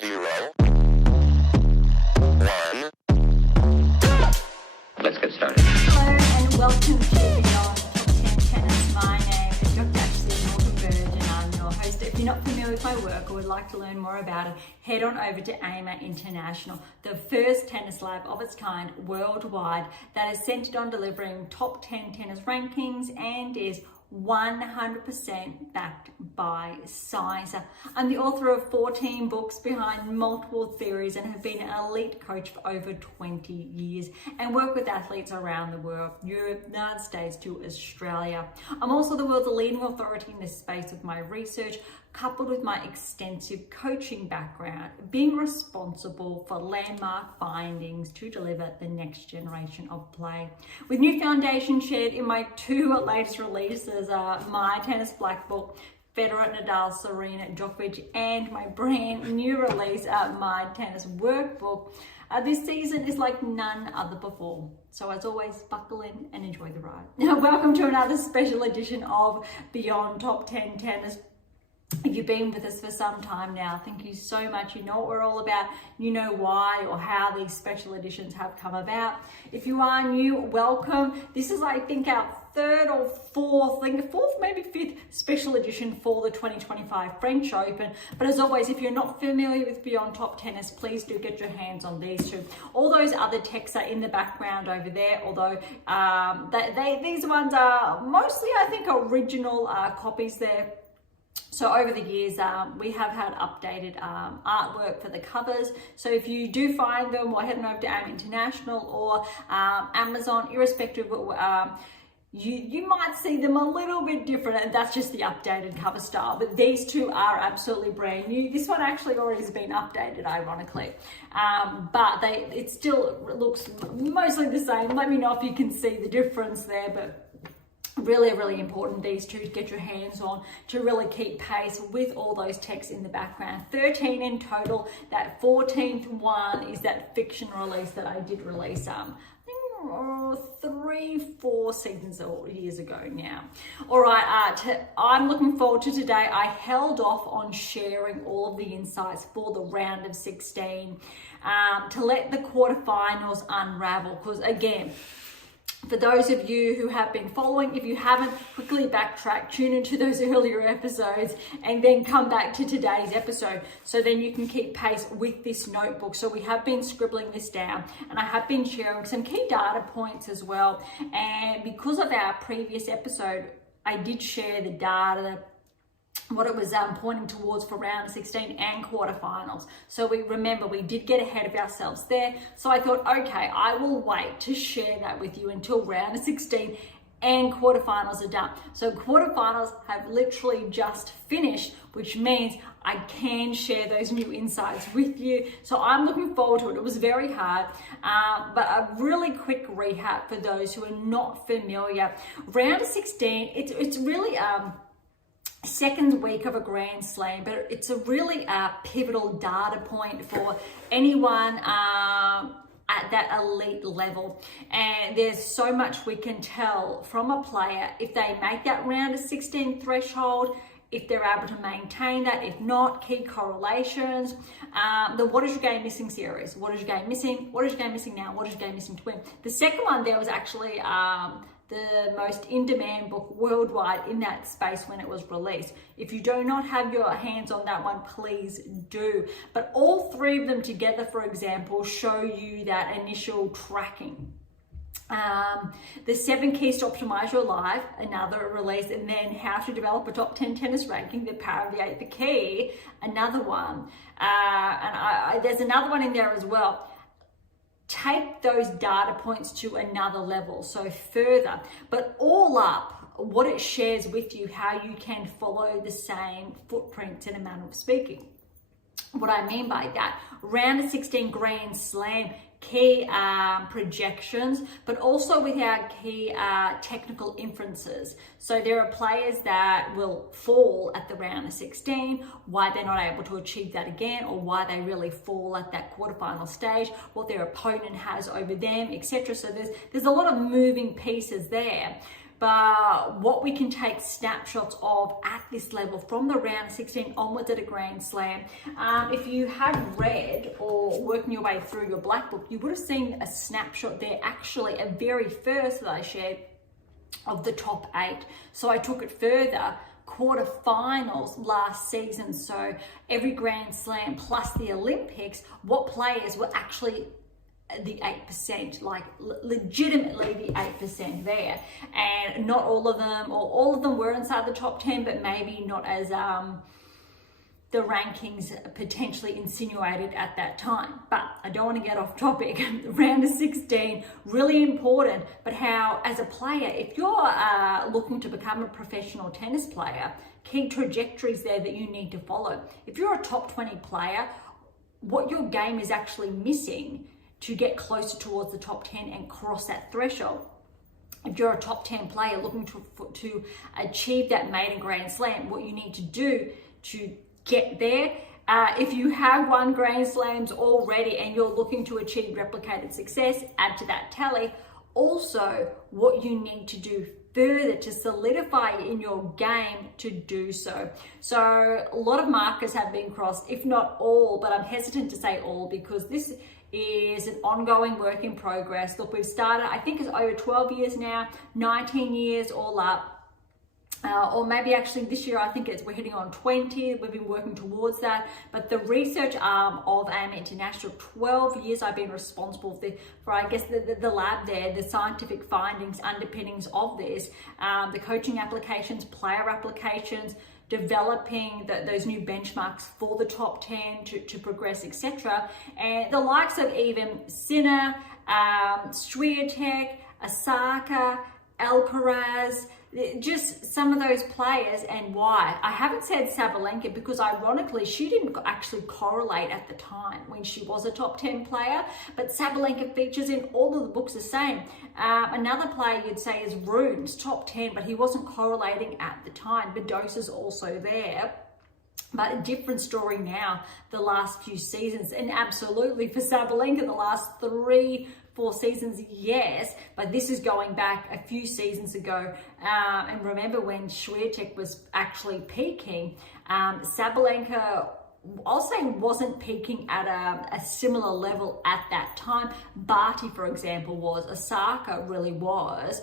0, 1. Let's get started. Hello and welcome to Beyond Top 10 Tennis. My name is Dr Berge and I'm your host. If you're not familiar with my work or would like to learn more about it, head on over to AIMA International, the first tennis lab of its kind worldwide that is centered on delivering top 10 tennis rankings and is 100% backed by science. I'm the author of 14 books behind multiple theories and have been an elite coach for over 20 years and work with athletes around the world, Europe, United States to Australia. I'm also the world's leading authority in this space with my research, coupled with my extensive coaching background, being responsible for landmark findings to deliver the next generation of play. With new foundations shared in my two latest releases, My Tennis Black Book, Federer, Nadal, Serena, Djokovic, and my brand new release, My Tennis Workbook. This season is like none other before. So as always, buckle in and enjoy the ride. Welcome to another special edition of Beyond Top 10 Tennis. If you've been with us for some time now, thank you so much. You know what we're all about. You know why or how these special editions have come about. If you are new, welcome. This is, I think, our third or fourth, maybe fifth special edition for the 2025 French Open. But as always, if you're not familiar with Beyond Top Tennis, please do get your hands on these two. All those other texts are in the background over there, although these ones are mostly, I think, original copies there. So over the years, we have had updated artwork for the covers. So if you do find them, or head on over to AIMA International or Amazon, irrespective, you might see them a little bit different, and that's just the updated cover style. But these two are absolutely brand new. This one actually already has been updated, ironically, but it still looks mostly the same. Let me know if you can see the difference there, but really important, these two, to get your hands on, to really keep pace with all those texts in the background. 13 in total. That 14th one is that fiction release that I did release, I think 3-4 seasons or years ago now. All right, I'm looking forward to today. I held off on sharing all of the insights for the round of 16 to let the quarterfinals unravel, because again, for those of you who have been following, if you haven't, quickly backtrack, tune into those earlier episodes, and then come back to today's episode. So then you can keep pace with this notebook. So we have been scribbling this down, and I have been sharing some key data points as well. And because of our previous episode, I did share the data, what it was pointing towards for round 16 and quarterfinals. So we did get ahead of ourselves there. So I thought, okay, I will wait to share that with you until round 16 and quarterfinals are done. So quarterfinals have literally just finished, which means I can share those new insights with you. So I'm looking forward to it. It was very hard, but a really quick recap for those who are not familiar. Round 16, it's really second week of a Grand Slam, but it's a really pivotal data point for anyone at that elite level. And there's so much we can tell from a player if they make that round of 16 threshold, if they're able to maintain that, if not, key correlations. The what is your game missing series? What is your game missing? What is your game missing now? What is your game missing to win? The second one there was actually the most in-demand book worldwide in that space when it was released. If you do not have your hands on that one, please do. But all three of them together, for example, show you that initial tracking. The 7 keys to optimize your life, another release, and then how to develop a top 10 tennis ranking, the power of the 8, the key, another one. There's another one in there as well. Take those data points to another level, so further, but all up, what it shares with you, how you can follow the same footprints in a manner of speaking. What I mean by that, round of 16 Grand Slam, key projections, but also with our key technical inferences. So there are players that will fall at the round of 16, why they're not able to achieve that again, or why they really fall at that quarterfinal stage, what their opponent has over them, etc. So there's a lot of moving pieces there. but what we can take snapshots of at this level from the round of 16 onwards at a Grand Slam. If you have read or working your way through your black book, you would have seen a snapshot there, actually a very first that I shared of the top 8. So I took it further, quarterfinals last season. So every Grand Slam plus the Olympics, what players were actually the 8%, like legitimately the 8% there. And not all of them, or all of them were inside the top 10, but maybe not as the rankings potentially insinuated at that time. But I don't want to get off topic. Round of 16, really important, but how as a player, if you're looking to become a professional tennis player, key trajectories there that you need to follow. If you're a top 20 player, what your game is actually missing to get closer towards the top 10 and cross that threshold. If you're a top 10 player looking to achieve that maiden Grand Slam, what you need to do to get there, if you have won Grand Slams already and you're looking to achieve replicated success, add to that tally. Also, what you need to do further to solidify in your game to do so. So a lot of markers have been crossed, if not all, but I'm hesitant to say all because this is an ongoing work in progress. Look, we've started, I think it's over 12 years now, 19 years all up. Or maybe actually this year, I think we're hitting on 20. We've been working towards that. But the research arm of AM International, 12 years I've been responsible for I guess, the lab there, the scientific findings, underpinnings of this, the coaching applications, player applications, developing those new benchmarks for the top 10 to progress, etc. And the likes of even Sinner, Swiatek, Osaka, Alcaraz, just some of those players and why. I haven't said Sabalenka because ironically she didn't actually correlate at the time when she was a top 10 player, but Sabalenka features in all of the books the same. Another player you'd say is Rune's top 10, but he wasn't correlating at the time. Badosa's also there. But a different story now, the last few seasons. And absolutely for Sabalenka, the last 3-4 seasons, yes, but this is going back a few seasons ago. And remember when Swiatek was actually peaking, Sabalenka, I'll say, wasn't peaking at a similar level at that time. Barty, for example, was. Osaka really was.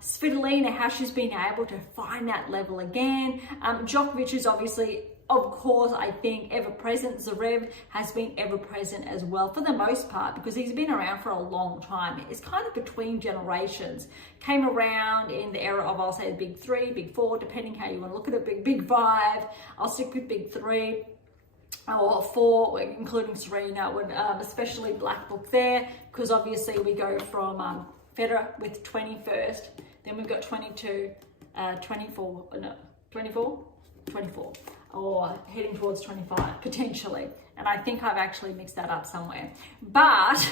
Svitolina, how she's been able to find that level again. Djokovic is obviously, of course, I think ever-present. Zverev has been ever-present as well for the most part because he's been around for a long time. It's kind of between generations. Came around in the era of, I'll say, the big 3, big 4, depending how you want to look at it, big 5. I'll stick with big 3 or 4, including Serena, especially Black Book there, because obviously we go from Federer with 21st, then we've got 22, 24, no, 24, or heading towards 25 potentially, and I think I've actually mixed that up somewhere, but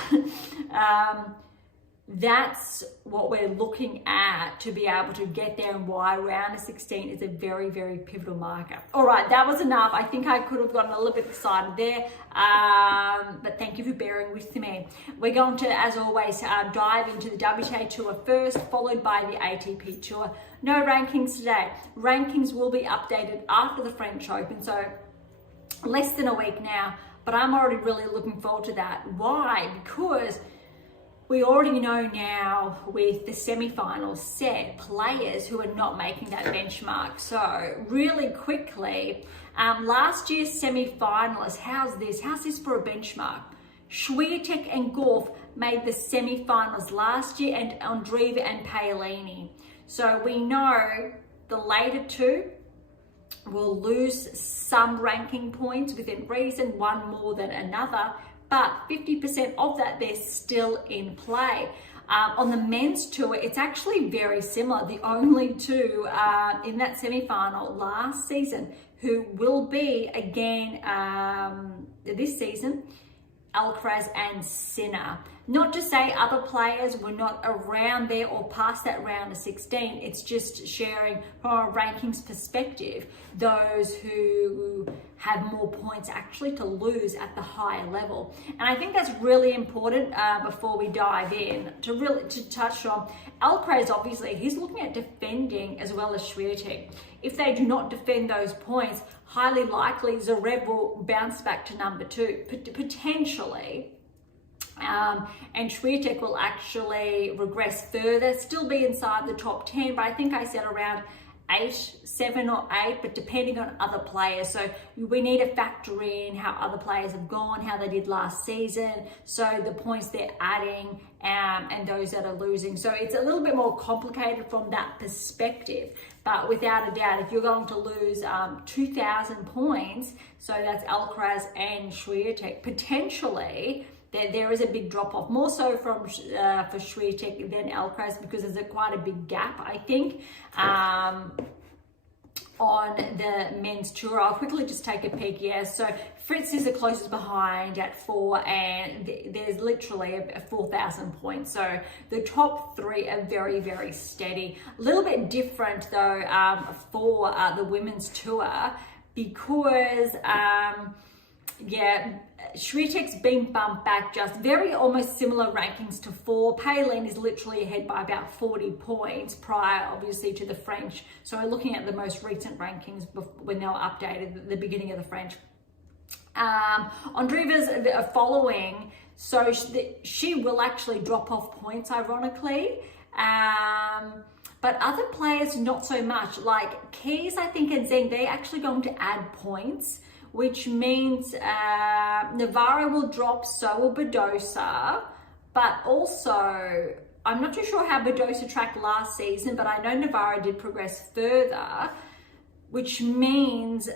that's what we're looking at to be able to get there, and why round of 16 is a very, very pivotal marker. All right, that was enough. I think I could have gotten a little bit excited there, but thank you for bearing with me. We're going to, as always, dive into the WTA Tour first, followed by the ATP Tour. No rankings today. Rankings will be updated after the French Open, so less than a week now, but I'm already really looking forward to that. Why? Because we already know now with the semifinals set, players who are not making that benchmark. So really quickly, last year's semifinalists, how's this? How's this for a benchmark? Swiatek and Gauff made the semifinals last year, and Andreeva and Paolini. So we know the later two will lose some ranking points within reason, one more than another, but 50% of that, they're still in play. On the men's tour, it's actually very similar. The only two in that semi-final last season who will be again this season, Alcaraz and Sinner. Not to say other players were not around there or past that round of 16. It's just sharing from a rankings perspective those who have more points actually to lose at the higher level. And I think that's really important before we dive in to touch on Alcaraz. Obviously, he's looking at defending as well as Swiatek. If they do not defend those points, highly likely Zverev will bounce back to number 2, potentially. And Swiatek will actually regress further, still be inside the top 10, but I think I said around 7 or 8, but depending on other players. So we need to factor in how other players have gone, how they did last season, so the points they're adding, and those that are losing. So it's a little bit more complicated from that perspective, but without a doubt, if you're going to lose 2,000 points, so that's Alcaraz and Swiatek, potentially there is a big drop off, more so for Swiatek than Alcaraz, because there's quite a big gap, I think, on the men's tour. I'll quickly just take a peek. Yeah, so Fritz is the closest behind at 4, and there's literally a 4,000 points. So the top 3 are very, very steady. A little bit different though for the women's tour, because Swiatek's been bumped back, just very almost similar rankings to 4. Palin is literally ahead by about 40 points prior, obviously, to the French. So we're looking at the most recent rankings when they were updated at the beginning of the French. Andreeva's following, so she will actually drop off points, ironically. But other players, not so much. Like Keys, I think, and Zheng, they're actually going to add points, which means Navarro will drop, so will Badosa. But also, I'm not too sure how Badosa tracked last season, but I know Navarro did progress further, which means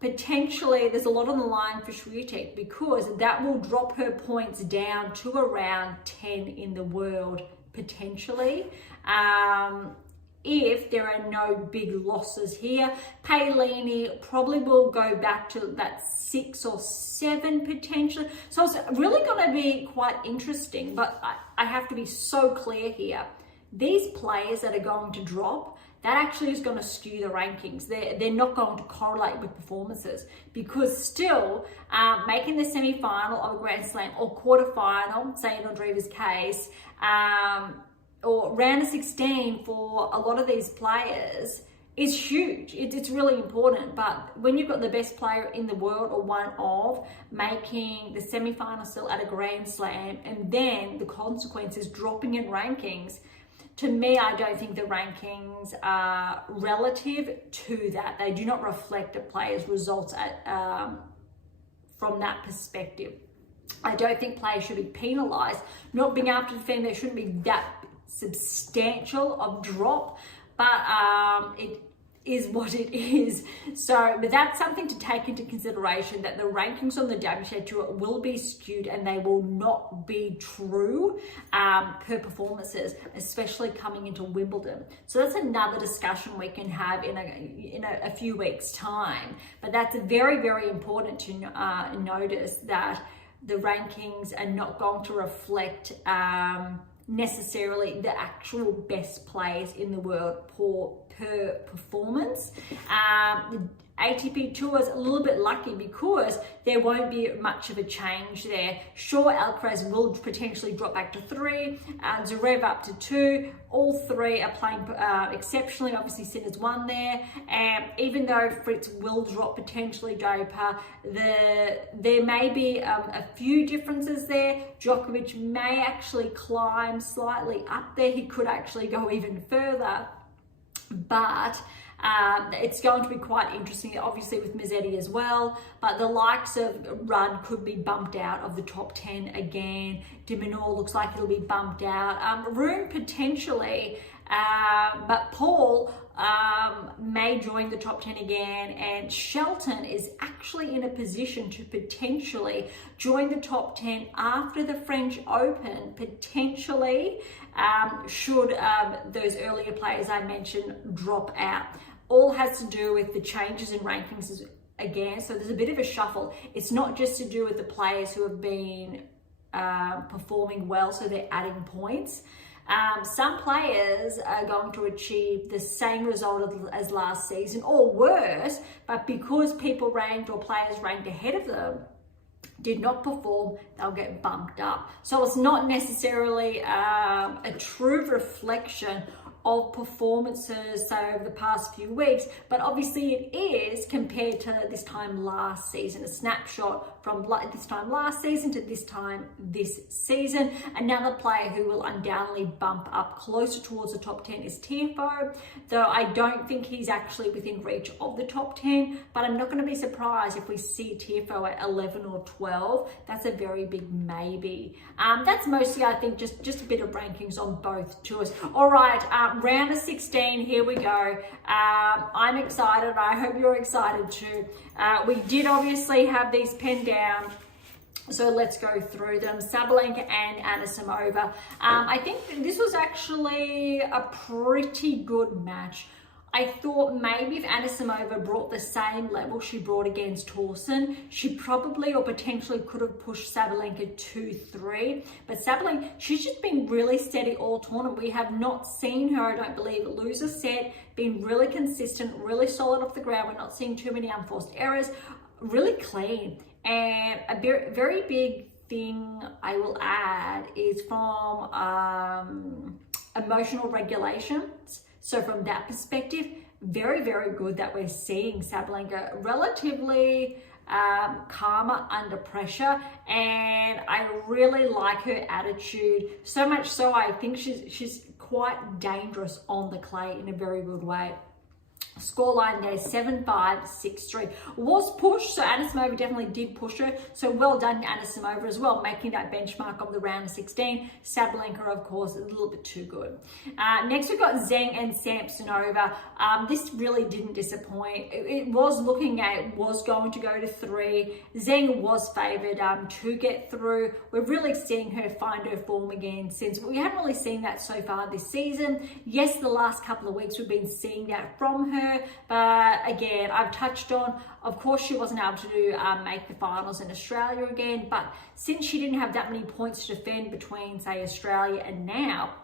potentially there's a lot on the line for Swiatek, because that will drop her points down to around 10 in the world, potentially. If there are no big losses here. Palini probably will go back to that 6 or 7 potentially. So it's really going to be quite interesting, but I have to be so clear here. These players that are going to drop, that actually is going to skew the rankings. They're not going to correlate with performances, because still making the semi-final of a Grand Slam or quarter-final, say in Andreeva's case, or round of 16 for a lot of these players is huge. It's really important. But when you've got the best player in the world, or one of, making the semi-final still at a Grand Slam, and then the consequences dropping in rankings, to me, I don't think the rankings are relative to that. They do not reflect a player's results from that perspective. I don't think players should be penalised. Not being able to defend, there shouldn't be that substantial of drop, but it is what it is. So, but that's something to take into consideration, that the rankings on the WTA Tour will be skewed, and they will not be true per performances, especially coming into Wimbledon. So that's another discussion we can have in a few weeks' time. But that's very, very important to notice, that the rankings are not going to reflect necessarily the actual best players in the world per performance. The ATP Tour is a little bit lucky, because there won't be much of a change there. Sure, Alcaraz will potentially drop back to 3, Zverev up to 2. All 3 are playing exceptionally. Obviously, Sinner's 1 there. Even though Fritz will drop potentially, Dopa, there may be a few differences there. Djokovic may actually climb slightly up there. He could actually go even further. But it's going to be quite interesting, obviously, with Musetti as well. But the likes of Rudd could be bumped out of the top 10 again. De Minaur looks like it'll be bumped out. Rune potentially, but Paul may join the top 10 again. And Shelton is actually in a position to potentially join the top 10 after the French Open, potentially, should those earlier players I mentioned drop out. All has to do with the changes in rankings again. So there's a bit of a shuffle. It's not just to do with the players who have been performing well, so they're adding points. Some players are going to achieve the same result as last season or worse, but because people ranked or players ranked ahead of them did not perform, they'll get bumped up. So it's not necessarily a true reflection of performances, say, over the past few weeks, but obviously it is compared to this time last season, a snapshot from this time last season to this time this season. Another player who will undoubtedly bump up closer towards the top 10 is Tiafoe, though I don't think he's actually within reach of the top 10, but I'm not going to be surprised if we see Tiafoe at 11 or 12. That's a very big maybe. That's mostly, I think, just a bit of rankings on both tours. All right, round of 16, here we go. I'm excited. I hope you're excited too. We did obviously have these penned down, so let's go through them. Sabalenka and Anisimova. I think this was actually a pretty good match. I thought maybe if Anisimova brought the same level she brought against Torsen, she probably or potentially could have pushed Sabalenka 2-3. But Sabalenka, she's just been really steady all tournament. We have not seen her, I don't believe, lose a set, been really consistent, really solid off the ground. We're not seeing too many unforced errors, really clean. And a very, very big thing I will add is from emotional regulations. So from that perspective, very, very good that we're seeing Sabalenka relatively calmer under pressure, and I really like her attitude. So much so, I think she's quite dangerous on the clay in a very good way. Scoreline there, 7-5, 6-3. Was pushed, so Anisimova definitely did push her. So well done to Anisimova as well, making that benchmark of the round of 16. Sabalenka, of course, a little bit too good. Next, we've got Zheng and Samsonova. This really didn't disappoint. It was looking at, it was going to go to 3. Zheng was favoured to get through. We're really seeing her find her form again since we haven't really seen that so far this season. Yes, the last couple of weeks we've been seeing that from her. But again, I've touched on, of course, she wasn't able to make the finals in Australia again, but since she didn't have that many points to defend between, say, Australia and now,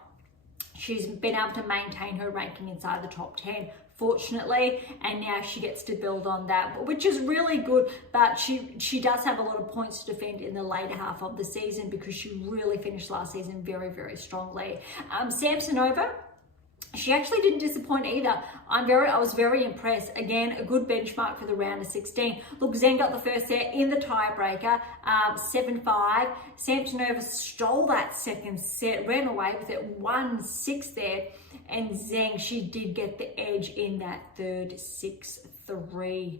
she's been able to maintain her ranking inside the top 10, fortunately, and now she gets to build on that, which is really good. But she does have a lot of points to defend in the later half of the season because she really finished last season very, very strongly. Samsonova, she actually didn't disappoint either. I was very impressed. Again, a good benchmark for the round of 16. Look, Zheng got the first set in the tiebreaker, 7-5. Samsonova stole that second set, ran away with it, 1-6 there. And Zheng, she did get the edge in that third, 6-3.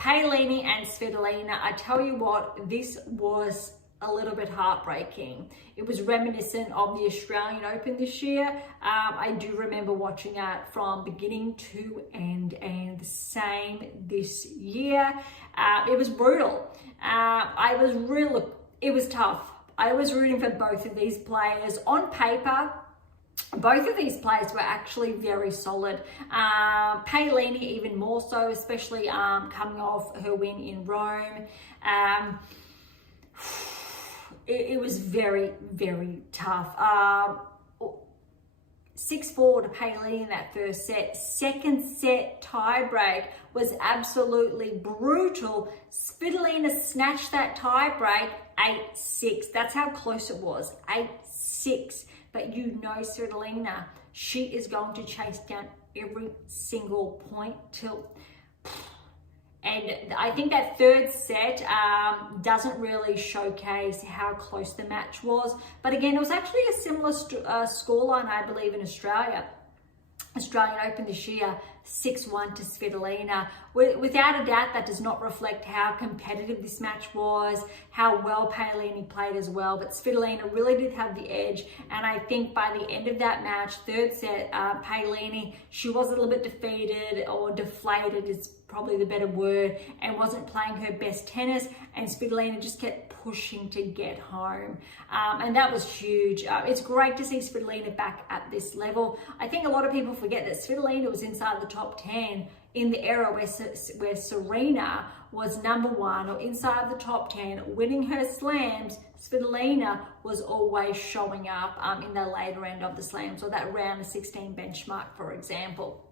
Paolini and Svitolina, I tell you what, this was a little bit heartbreaking. It was reminiscent of the Australian Open this year. I do remember watching it from beginning to end, and the same this year. It was brutal. It was tough. I was rooting for both of these players. On paper, both of these players were actually very solid. Paolini even more so, especially coming off her win in Rome. It was very, very tough. 6-4 to Paolini in that first set. Second set tiebreak was absolutely brutal. Svitolina snatched that tiebreak 8-6. That's how close it was, 8-6. But you know Svitolina, she is going to chase down every single point till... And I think that third set doesn't really showcase how close the match was. But again, it was actually a similar scoreline, I believe, in Australian Open this year, 6-1 to Svitolina. Without a doubt, that does not reflect how competitive this match was, how well Paolini played as well. But Svitolina really did have the edge. And I think by the end of that match, third set, Paolini, she was a little bit defeated, or deflated is probably the better word, and wasn't playing her best tennis. And Svitolina just kept pushing to get home. And that was huge. It's great to see Svitolina back at this level. I think a lot of people forget that Svitolina was inside the top 10 in the era where Serena was number one or inside the top 10, winning her slams, Svitolina was always showing up in the later end of the slams, or that round of 16 benchmark, for example.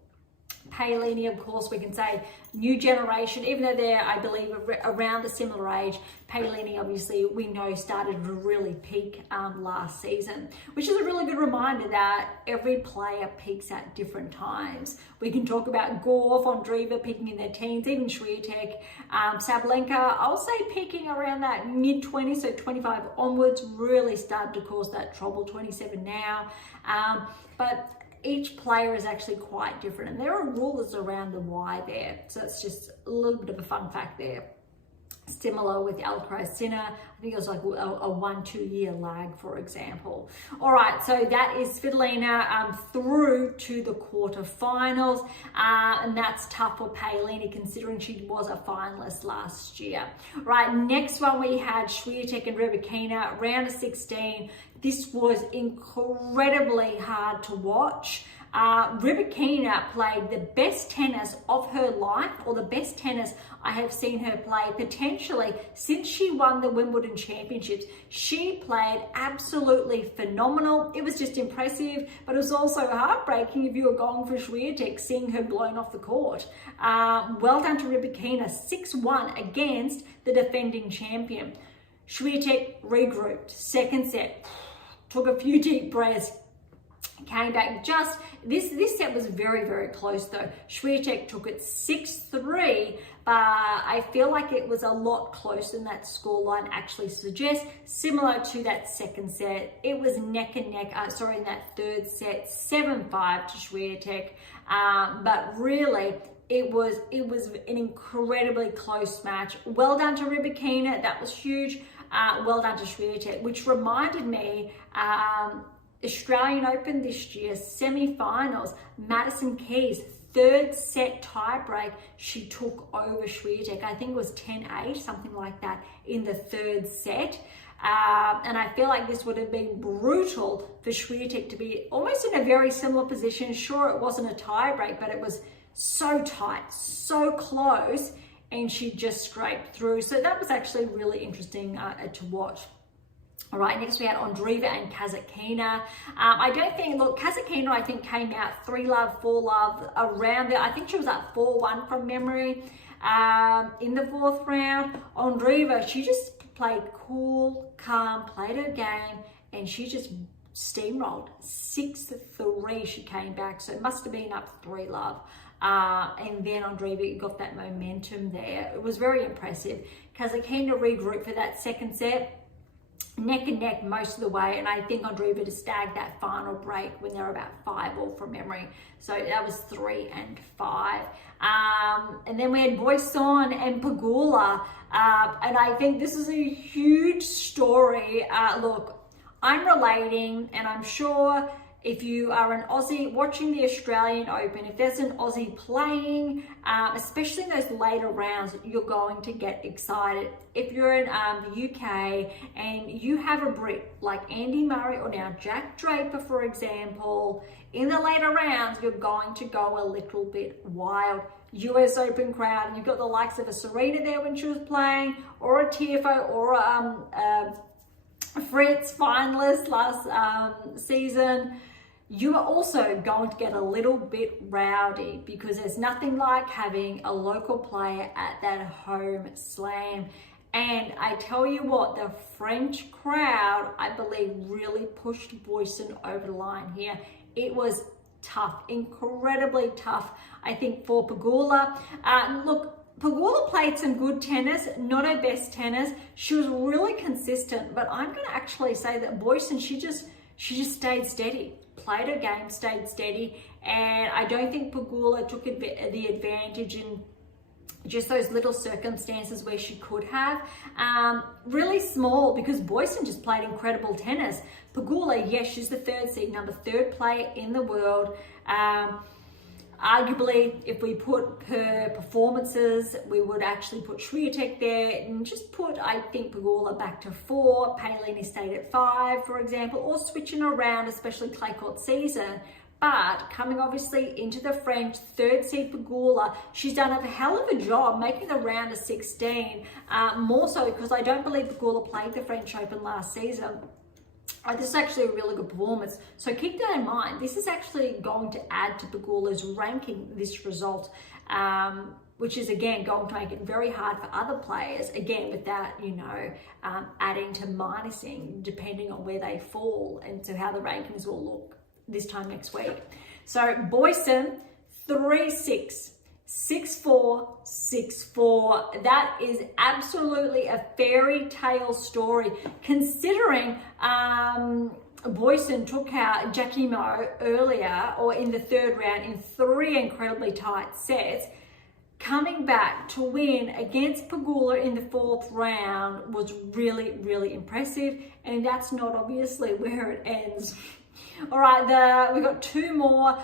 Paolini, of course, we can say new generation, even though they're, I believe, around the similar age. Paolini, obviously, we know started to really peak last season, which is a really good reminder that every player peaks at different times. We can talk about Gauff, Andreeva peaking in their teens, even Swiatek, Sabalenka, I'll say peaking around that mid-20s, so 25 onwards, really started to cause that trouble, 27 now. But each player is actually quite different, and there are rulers around the why there. So it's just a little bit of a fun fact there. Similar with Alcaraz Sinner, I think it was like a 1-2 year lag, for example. All right, so that is Svitolina through to the quarterfinals, and that's tough for Paolini considering she was a finalist last year. Right, next one we had Swiatek and Rybakina, round of 16. This was incredibly hard to watch. Rybakina played the best tennis of her life, or the best tennis I have seen her play potentially since she won the Wimbledon Championships. She played absolutely phenomenal. It was just impressive, but it was also heartbreaking if you were going for Swiatek, seeing her blown off the court. Well done to Rybakina, 6-1 against the defending champion. Swiatek regrouped, second set, took a few deep breaths, came back. Just this set was very, very close though. Swiatek took it 6-3, but I feel like it was a lot closer than that scoreline actually suggests. Similar to that second set, it was neck and neck. In that third set, 7-5 to Swiatek, but really it was an incredibly close match. Well done to Rybakina, that was huge. Well done to Swiatek, which reminded me Australian Open this year, semi-finals, Madison Keys, third set tiebreak, she took over Swiatek. I think it was 10-8, something like that, in the third set. And I feel like this would have been brutal for Swiatek to be almost in a very similar position. Sure, it wasn't a tiebreak, but it was so tight, so close, and she just scraped through. So that was actually really interesting to watch. All right, next we had Andreeva and Kasatkina. I don't think, look, Kasatkina I think came out 3-love, 4-love around there. I think she was at 4-1 from memory in the fourth round. Andreeva, she just played cool, calm, played her game, and she just steamrolled. 6-3 she came back, so it must have been up 3-love. And then Andreeva got that momentum there. It was very impressive. Kasatkina regrouped for that second set, neck and neck most of the way, and I think Andreeva to stag that final break when they're about 5-all from memory. So that was 3-5. And then we had Boisson and Pegula, and I think this is a huge story. Look, I'm relating, and I'm sure if you are an Aussie watching the Australian Open, if there's an Aussie playing, especially in those later rounds, you're going to get excited. If you're in the UK and you have a Brit like Andy Murray or now Jack Draper, for example, in the later rounds, you're going to go a little bit wild. US Open crowd, and you've got the likes of a Serena there when she was playing, or a Tiafoe, or a Fritz finalist last season. You are also going to get a little bit rowdy, because there's nothing like having a local player at that home slam. And I tell you what, the French crowd, I believe, really pushed Boisson over the line here. It was tough, incredibly tough, I think, for Pegula. Look, Pegula played some good tennis, not her best tennis. She was really consistent, but I'm going to actually say that Boisson, she just stayed steady, played her game, stayed steady, and I don't think Pegula took the advantage in just those little circumstances where she could have. Really small, because Boisson just played incredible tennis. Pegula, yes, she's the third seed, third player in the world. Arguably, if we put her performances, we would actually put Swiatek there and just put, I think, Pegula back to 4, Paolini stayed at 5, for example, or switching around, especially clay court season. But coming obviously into the French, third seed Pegula, she's done a hell of a job making the round of 16, more so because I don't believe Pegula played the French Open last season. This is actually a really good performance. So keep that in mind. This is actually going to add to Pegula's ranking, this result, which is again going to make it very hard for other players, again with that, you know, adding to minusing depending on where they fall and so how the rankings will look this time next week. So Boisson, 3-6. 6-4, 6-4. That is absolutely a fairy tale story, considering Boisson took out Jackie Mo earlier, or in the third round, in 3 incredibly tight sets. Coming back to win against Pegula in the 4th round was really, really impressive, and that's not obviously where it ends. All right, we've got 2 more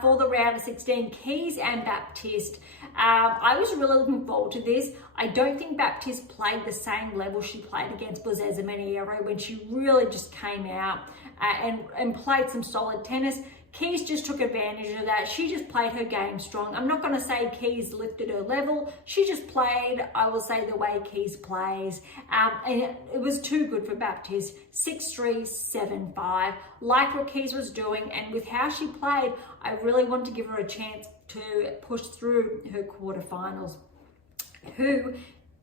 for the round of 16, Keys and Baptiste. I was really looking forward to this. I don't think Baptiste played the same level she played against Blaise Meniere when she really just came out and played some solid tennis. Keys just took advantage of that. She just played her game strong. I'm not going to say Keys lifted her level. She just played, I will say, the way Keys plays. And it was too good for Baptiste. 6-3, 7-5. Like what Keys was doing, and with how she played, I really wanted to give her a chance to push through her quarterfinals. Who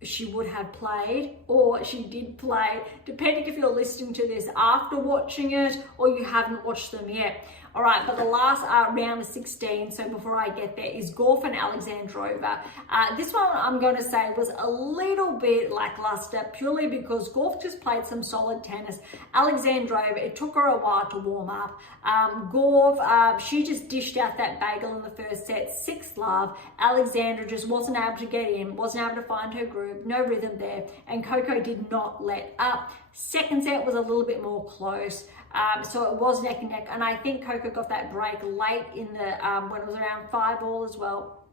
she would have played, or she did play, depending if you're listening to this after watching it or you haven't watched them yet. All right, but the last round of 16, so before I get there, is Gauff and Alexandrova. This one I'm going to say was a little bit lackluster, purely because Gauff just played some solid tennis. Alexandrova, it took her a while to warm up. Gauff, she just dished out that bagel in the first set, 6-love. Alexandra just wasn't able to get in, wasn't able to find her groove, no rhythm there, and Coco did not let up. Second set was a little bit more close. So it was neck and neck, and I think Coco got that break late in the when it was around 5-all as well,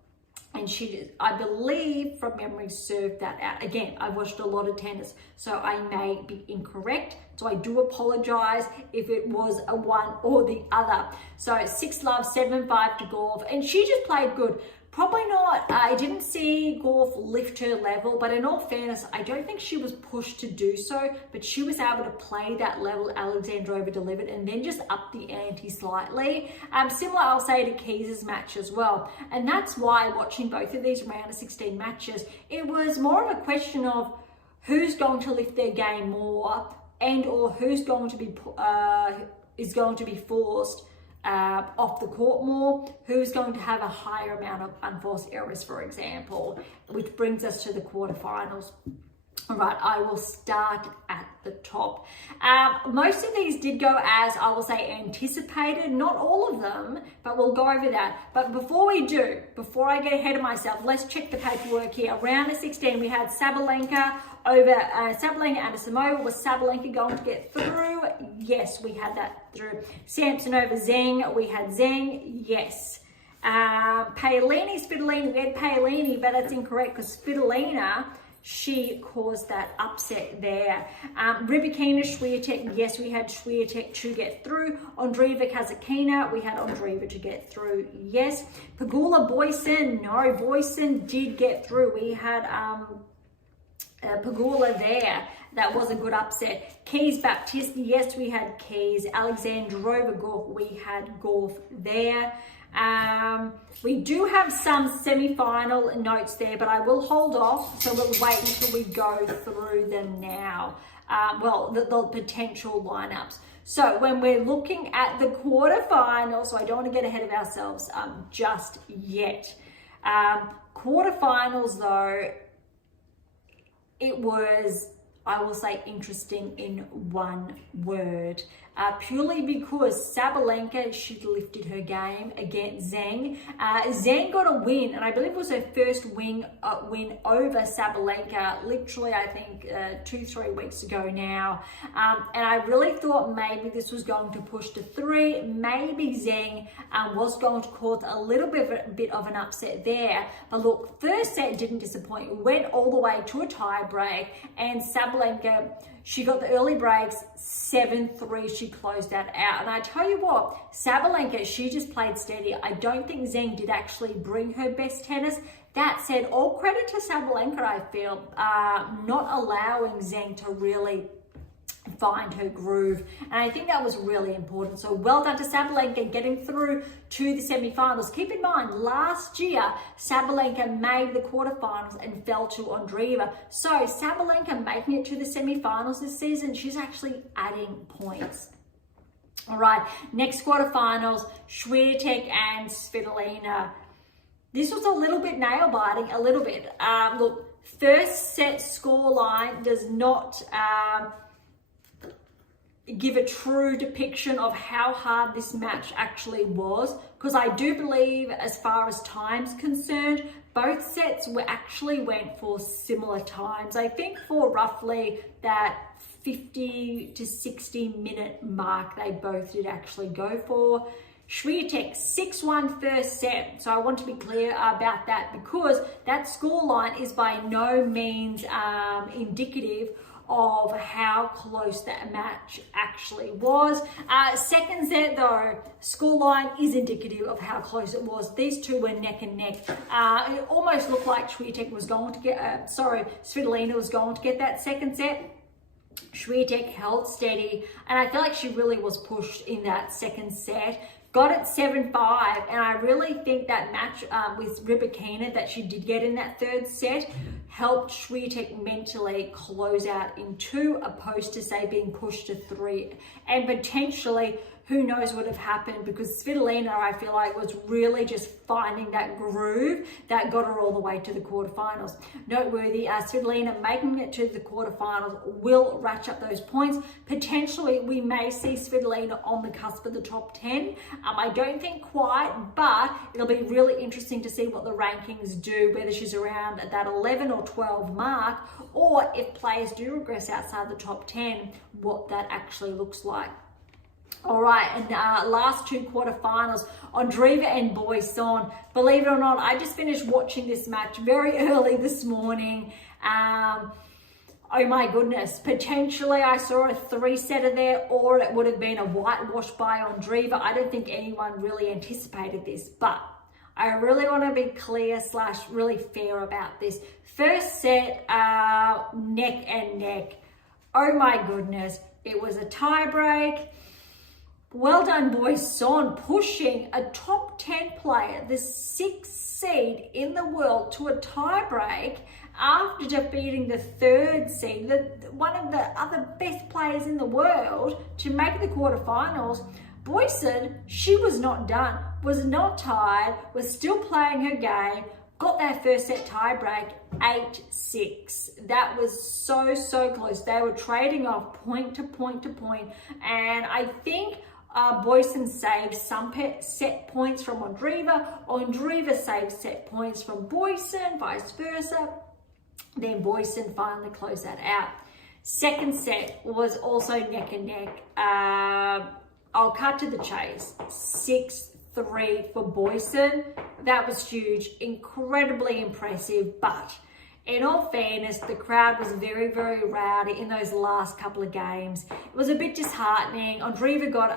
and she, I believe from memory, served that out. Again, I've watched a lot of tennis, so I may be incorrect, so I do apologize if it was a one or the other. So 6-love, 7-5 to Gauff, and she just played good. Probably not, I didn't see Gauff lift her level, but in all fairness, I don't think she was pushed to do so, but she was able to play that level Alexandrova delivered and then just up the ante slightly. Similar, I'll say, to Keys' match as well. And that's why watching both of these round of 16 matches, it was more of a question of who's going to lift their game more, and or who's going to be, is going to be forced off the court more, who's going to have a higher amount of unforced errors, for example, which brings us to the quarterfinals. All right, I will start at the top. Most of these did go as, I will say, anticipated. Not all of them, but we'll go over that. But before we do, before I get ahead of myself, let's check the paperwork here. Round of 16, we had Sabalenka over Sabalenka and Samoa. Was Sabalenka going to get through? Yes, we had that through. Sampson over Zheng. We had Zheng. Yes. Paolini, Svitolina. We had Paolini, but that's incorrect because Svitolina, she caused that upset there. Rybakina, Swiatek, yes, we had Swiatek to get through. Andreeva, Kazatkina, we had Andreeva to get through, yes. Pegula, Boisson, no, Boisson did get through. We had Pegula there. That was a good upset. Keys, Baptiste, yes, we had Keys. Alexandrova, Gauff, we had Gauff there. We do have some semi-final notes there, but I will hold off, so we'll wait until we go through them now. Well, the potential lineups. So when we're looking at the quarterfinals, so I don't want to get ahead of ourselves just yet. Quarterfinals, though, it was, I will say, interesting in one word. Purely because Sabalenka, she lifted her game against Zheng. Zheng got a win, and I believe it was her first win over Sabalenka, literally, I think, 2-3 weeks ago now. And I really thought maybe this was going to push to 3. Maybe Zheng was going to cause a little bit of an upset there. But look, first set didn't disappoint. It went all the way to a tie break, and Sabalenka, She got the early breaks, 7-3, she closed that out. And I tell you what, Sabalenka, she just played steady. I don't think Zheng did actually bring her best tennis. That said, all credit to Sabalenka, I feel, not allowing Zheng to really find her groove, and I think that was really important. So well done to Sabalenka getting through to the semi-finals. Keep in mind, last year Sabalenka made the quarterfinals and fell to Andreeva. So Sabalenka making it to the semi-finals this season, she's actually adding points. All right, next quarterfinals, Swiatek and Svitolina. This was a little bit nail-biting, a little bit. Look, first set scoreline does not give a true depiction of how hard this match actually was, because I do believe, as far as time's concerned, both sets went for similar times. I think for roughly that 50 to 60 minute mark they both did actually go for. Swiatek 6-1 first set, so I want to be clear about that, because that scoreline is by no means indicative of how close that match actually was. Second set though, scoreline is indicative of how close it was. These two were neck and neck. It almost looked like Swiatek was going to get, Svitolina was going to get that second set. Swiatek held steady, and I feel like she really was pushed in that second set. Got it 7-5, and I really think that match with Rybakina that she did get in that third set helped Swiatek mentally close out in 2, opposed to, say, being pushed to 3. And potentially, who knows what would have happened, because Svitolina, I feel like, was really just finding that groove that got her all the way to the quarterfinals. Noteworthy, Svitolina making it to the quarterfinals will ratchet up those points. Potentially, we may see Svitolina on the cusp of the top 10. I don't think quite, but it'll be really interesting to see what the rankings do, whether she's around that 11 or 12 mark, or if players do regress outside the top 10, what that actually looks like. All right, and last 2 quarterfinals, Andreeva and Boisson. Believe it or not, I just finished watching this match very early this morning. Oh my goodness, potentially I saw a 3-setter there, or it would have been a whitewash by Andreeva. I don't think anyone really anticipated this, but I really want to be clear / really fair about this. First set, neck and neck. Oh my goodness, it was a tie break. Well done, Boisson, pushing a top 10 player, the 6th seed in the world, to a tie-break after defeating the 3rd seed, one of the other best players in the world, to make the quarterfinals. Boisson, she was not done, was not tired, was still playing her game, got that first set tie-break, 8-6. That was so close. They were trading off point to point to point, and I think Boisson saved some set points from Andreeva. Andreeva saved set points from Boisson, vice versa. Then Boisson finally closed that out. Second set was also neck and neck. I'll cut to the chase. 6-3 for Boisson. That was huge, incredibly impressive, but in all fairness, the crowd was very rowdy in those last couple of games. It was a bit disheartening. Andreeva got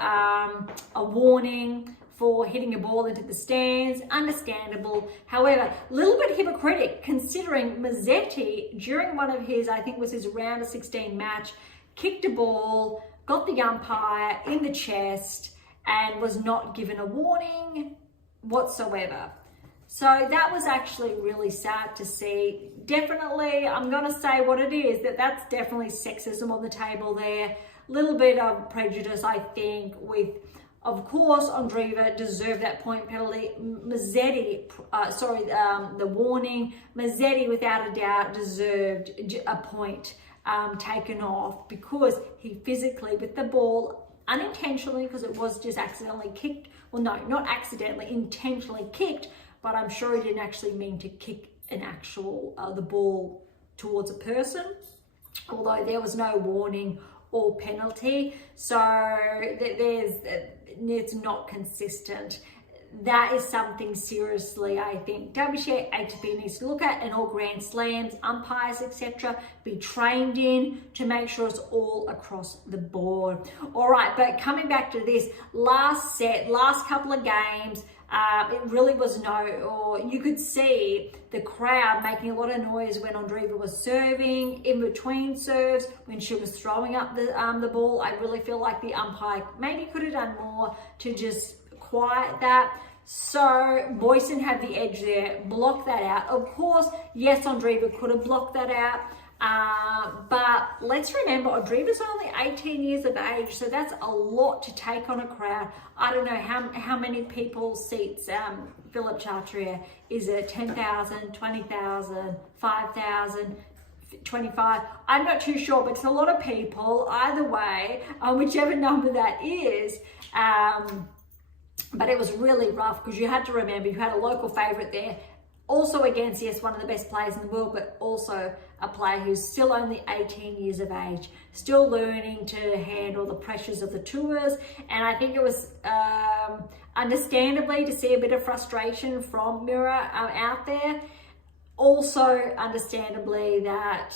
a warning for hitting a ball into the stands. Understandable. However, a little bit hypocritic, considering Musetti, during one of his, I think it was his round of 16 match, kicked a ball, got the umpire in the chest, and was not given a warning whatsoever. So that was actually really sad to see. Definitely, I'm going to say what it is, that's definitely sexism on the table there. Little bit of prejudice, I think, with, of course, Andreeva deserved that point penalty. Musetti, the warning. Musetti, without a doubt, deserved a point taken off, because he physically, with the ball, unintentionally, because it was just accidentally kicked. Well, no, not accidentally, intentionally kicked, but I'm sure he didn't actually mean to kick an actual, the ball towards a person, although there was no warning or penalty. So it's not consistent. that is something seriously I think WTA ATP needs to look at, and all Grand Slams, umpires, etc. be trained in to make sure it's all across the board. All right, but coming back to this last set, last couple of games, it really was or you could see the crowd making a lot of noise when Andreeva was serving, in between serves, when she was throwing up the ball. I really feel like the umpire maybe could have done more to just quiet that. So Boisson had the edge there, blocked that out. Of course, yes, Andreeva could have blocked that out. But let's remember, Andreeva's only 18 years of age, so that's a lot to take on a crowd. I don't know how many people's seats Philippe Chatrier, is it 10,000, 20,000, 5,000, 25? I'm not too sure, but it's a lot of people either way, whichever number that is. But it was really rough because you had to remember you had a local favourite there, also against, yes, one of the best players in the world, but also a player who's still only 18 years of age, still learning to handle the pressures of the tours. And I think it was understandably to see a bit of frustration from Mira out there. Also understandably that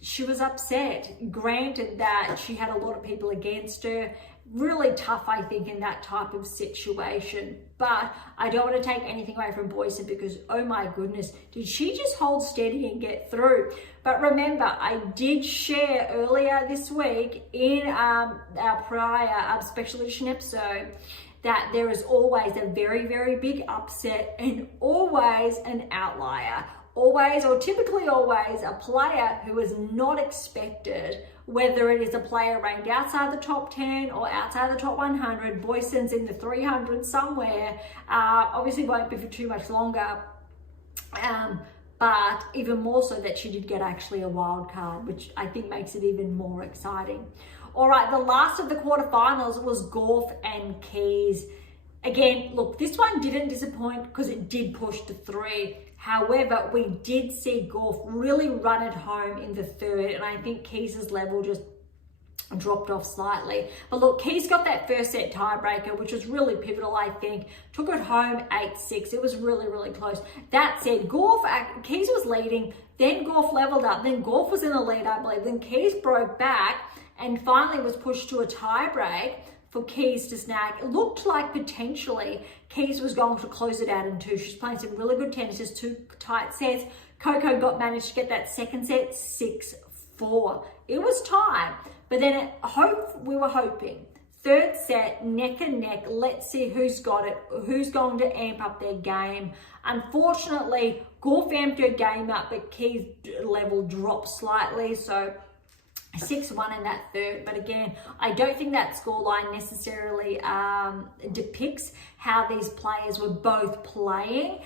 she was upset. Granted that she had a lot of people against her. Really tough, I think, in that type of situation. But I don't want to take anything away from Boisson because, oh my goodness, did she just hold steady and get through? But remember, I did share earlier this week in our prior special edition episode that there is always a very, very big upset and always an outlier. Always, or typically always, a player who is not expected, whether it is a player ranked outside the top 10 or outside the top 100. Boisson's in the 300 somewhere. Obviously won't be for too much longer. But even more so that she did get actually a wild card, which I think makes it even more exciting. All right, the last of the quarterfinals was Gauff and Keys. Again, look, this one didn't disappoint because it did push to 3. However, we did see Gauff really run it home in the third, and I think Keys' level just dropped off slightly. But look, Keys got that first set tiebreaker, which was really pivotal, I think. Took it home 8-6. It was really, really close. That said, Keys was leading, then Gauff leveled up, then Gauff was in the lead, I believe. Then Keys broke back and finally was pushed to a tiebreak for Keys to snag. It looked like potentially Keys was going to close it out in 2. She's playing some really good tennis, just 2 tight sets. Coco managed to get that second set 6-4. It was tight, but then we were hoping. Third set, neck and neck. Let's see who's got it, who's going to amp up their game. Unfortunately, Gauff amped her game up, but Keys' level dropped slightly, so 6-1 in that third. But again, I don't think that scoreline necessarily depicts how these players were both playing.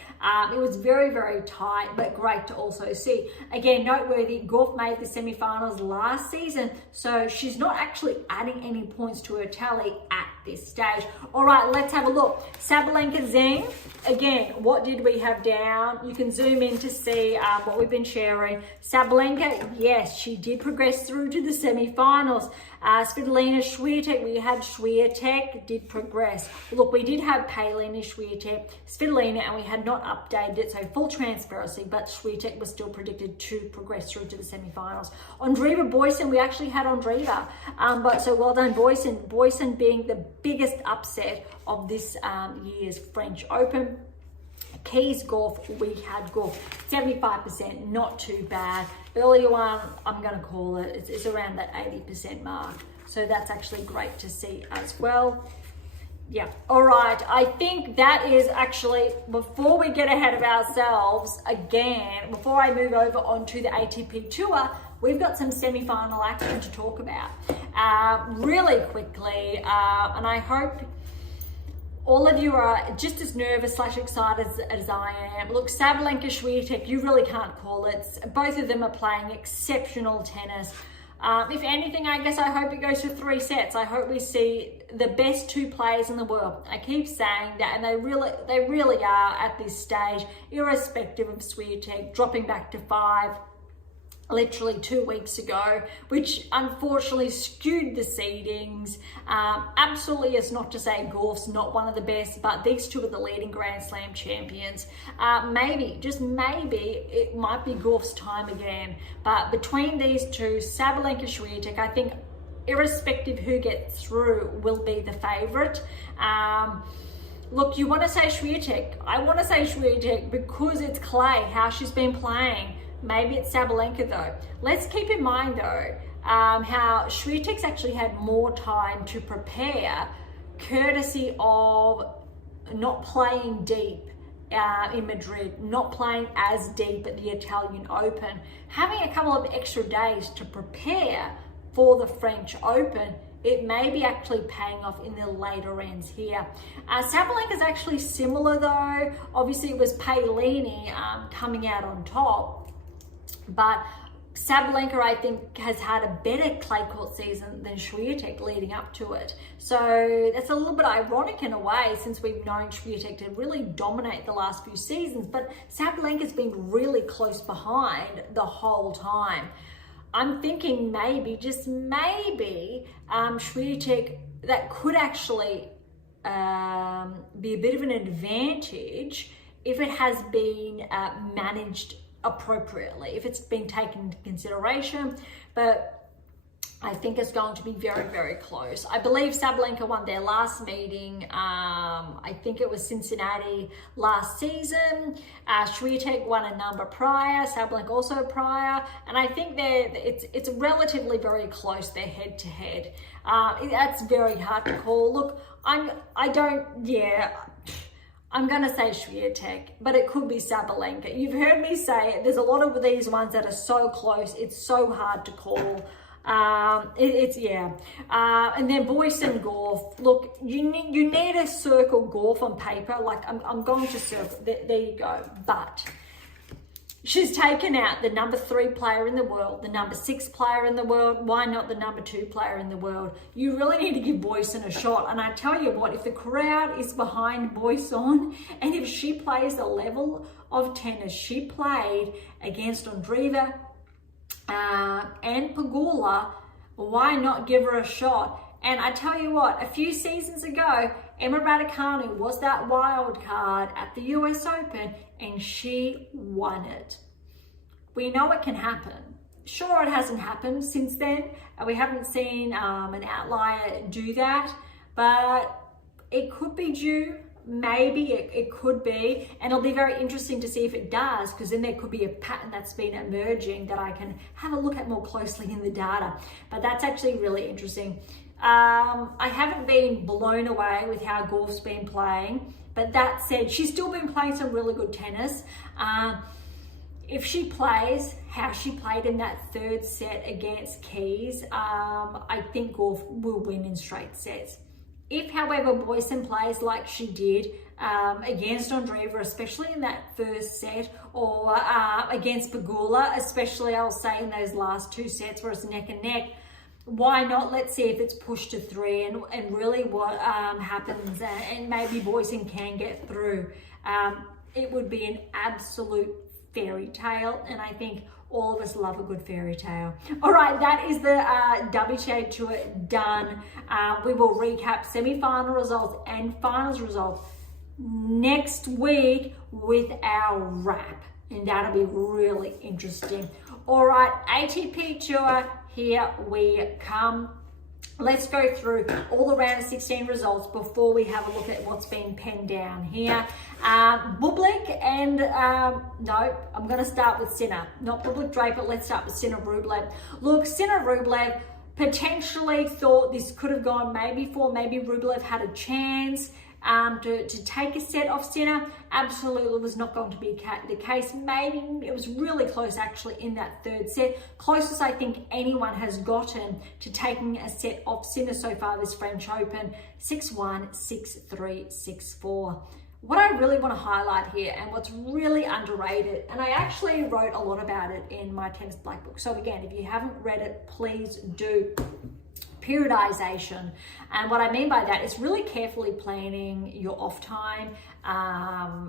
It was very, very tight, but great to also see. Again, noteworthy, Gauff made the semi-finals last season, so she's not actually adding any points to her tally at this stage. All right, let's have a look. Sabalenka Zheng, again, what did we have down? You can zoom in to see what we've been sharing. Sabalenka, yes, she did progress through to the semi-finals. Svitolina Swiatek, we had Swiatek, did progress. Look, we did have Palina Swiatek, Svitolina, and we had not updated it, so full transparency, but Swiatek was still predicted to progress through to the semi-finals. Andreeva Boisson, we actually had Andreeva, but so well done Boisson. Boisson being the biggest upset of this year's French Open. Keys Gauff, we had Gauff 75%, not too bad. Earlier one, I'm going to call it, it's around that 80% mark. So that's actually great to see as well. Yeah, all right. I think that is actually, before we get ahead of ourselves again, before I move over onto the ATP Tour, we've got some semi-final action to talk about really quickly. And I hope all of you are just as nervous / excited as I am. Look, Sabalenka Swiatek, you really can't call it. Both of them are playing exceptional tennis. If anything, I guess I hope it goes to 3 sets. I hope we see the best 2 players in the world. I keep saying that, and they really are at this stage, irrespective of Swiatek dropping back to 5. literally 2 weeks ago, which unfortunately skewed the seedings. Absolutely, it's not to say golf's not one of the best, but these two are the leading Grand Slam champions. Maybe, just maybe, it might be golf's time again. But between these two, Sabalenka, Swiatek, I think irrespective who gets through will be the favourite. Look, you want to say Swiatek. I want to say Swiatek because it's clay, how she's been playing. Maybe it's Sabalenka though. Let's keep in mind though, how Swiatek's actually had more time to prepare courtesy of not playing deep in Madrid, not playing as deep at the Italian Open, having a couple of extra days to prepare for the French Open. It may be actually paying off in the later ends here. Sabalenka is actually similar though. Obviously it was Paolini coming out on top. But Sabalenka, I think, has had a better clay court season than Swiatek leading up to it. So that's a little bit ironic in a way, since we've known Swiatek to really dominate the last few seasons. But Sabalenka's been really close behind the whole time. I'm thinking maybe, just maybe, Swiatek, that could actually be a bit of an advantage if it has been managed appropriately, if it's been taken into consideration. But I think it's going to be very, very close. I believe Sabalenka won their last meeting. I think it was Cincinnati last season. Swiatek won a number prior, Sabalenka also prior, and I think it's relatively very close. They're head to head. That's very hard to call. Look, I'm going to say Swiatek, but it could be Sabalenka. You've heard me say it. There's a lot of these ones that are so close. It's so hard to call. And then Boisson golf. Look, you need to circle golf on paper. Like I'm going to circle. There you go. But she's taken out the number 3 player in the world, the number 6 player in the world. Why not the number 2 player in the world? You really need to give Boisson a shot. And I tell you what, if the crowd is behind Boisson, and if she plays the level of tennis she played against Andreeva and Pegula, why not give her a shot? And I tell you what, a few seasons ago, Emma Raducanu was that wild card at the US Open and she won it. We know it can happen. Sure, it hasn't happened since then. We haven't seen an outlier do that, but it could be due. Maybe it could be, and it'll be very interesting to see if it does, because then there could be a pattern that's been emerging that I can have a look at more closely in the data. But that's actually really interesting. I haven't been blown away with how golf's been playing, but that said, she's still been playing some really good tennis. If she plays how she played in that 3rd set against Keys, I think golf will win in straight sets. If, however, Boisson plays like she did against Andreeva, especially in that 1st set, or against Pegula, especially I'll say in those last 2 sets where it's neck and neck, why not? Let's see if it's pushed to 3 and really what happens, and maybe Boisson can get through. It would be an absolute fairy tale, and I think all of us love a good fairy tale. All right, that is the WTA Tour done. We will recap semi-final results and finals results next week with our wrap, and that'll be really interesting. All right, ATP Tour, here we come. Let's go through all the round of 16 results before we have a look at what's been penned down here. Bublik and, no, I'm going to start with Sinner. Not Bublik Draper, let's start with Sinner Rublev. Look, Sinner Rublev potentially thought this could have gone maybe Rublev had a chance to take a set off Sinner. Absolutely was not going to be the case. Maybe it was really close actually in that 3rd set. Closest I think anyone has gotten to taking a set off Sinner so far this French Open, 6-1, 6-3, 6-4. What I really want to highlight here, and what's really underrated, and I actually wrote a lot about it in my Tennis Black Book. So again, if you haven't read it, please do. Periodization, and what I mean by that is really carefully planning your off time,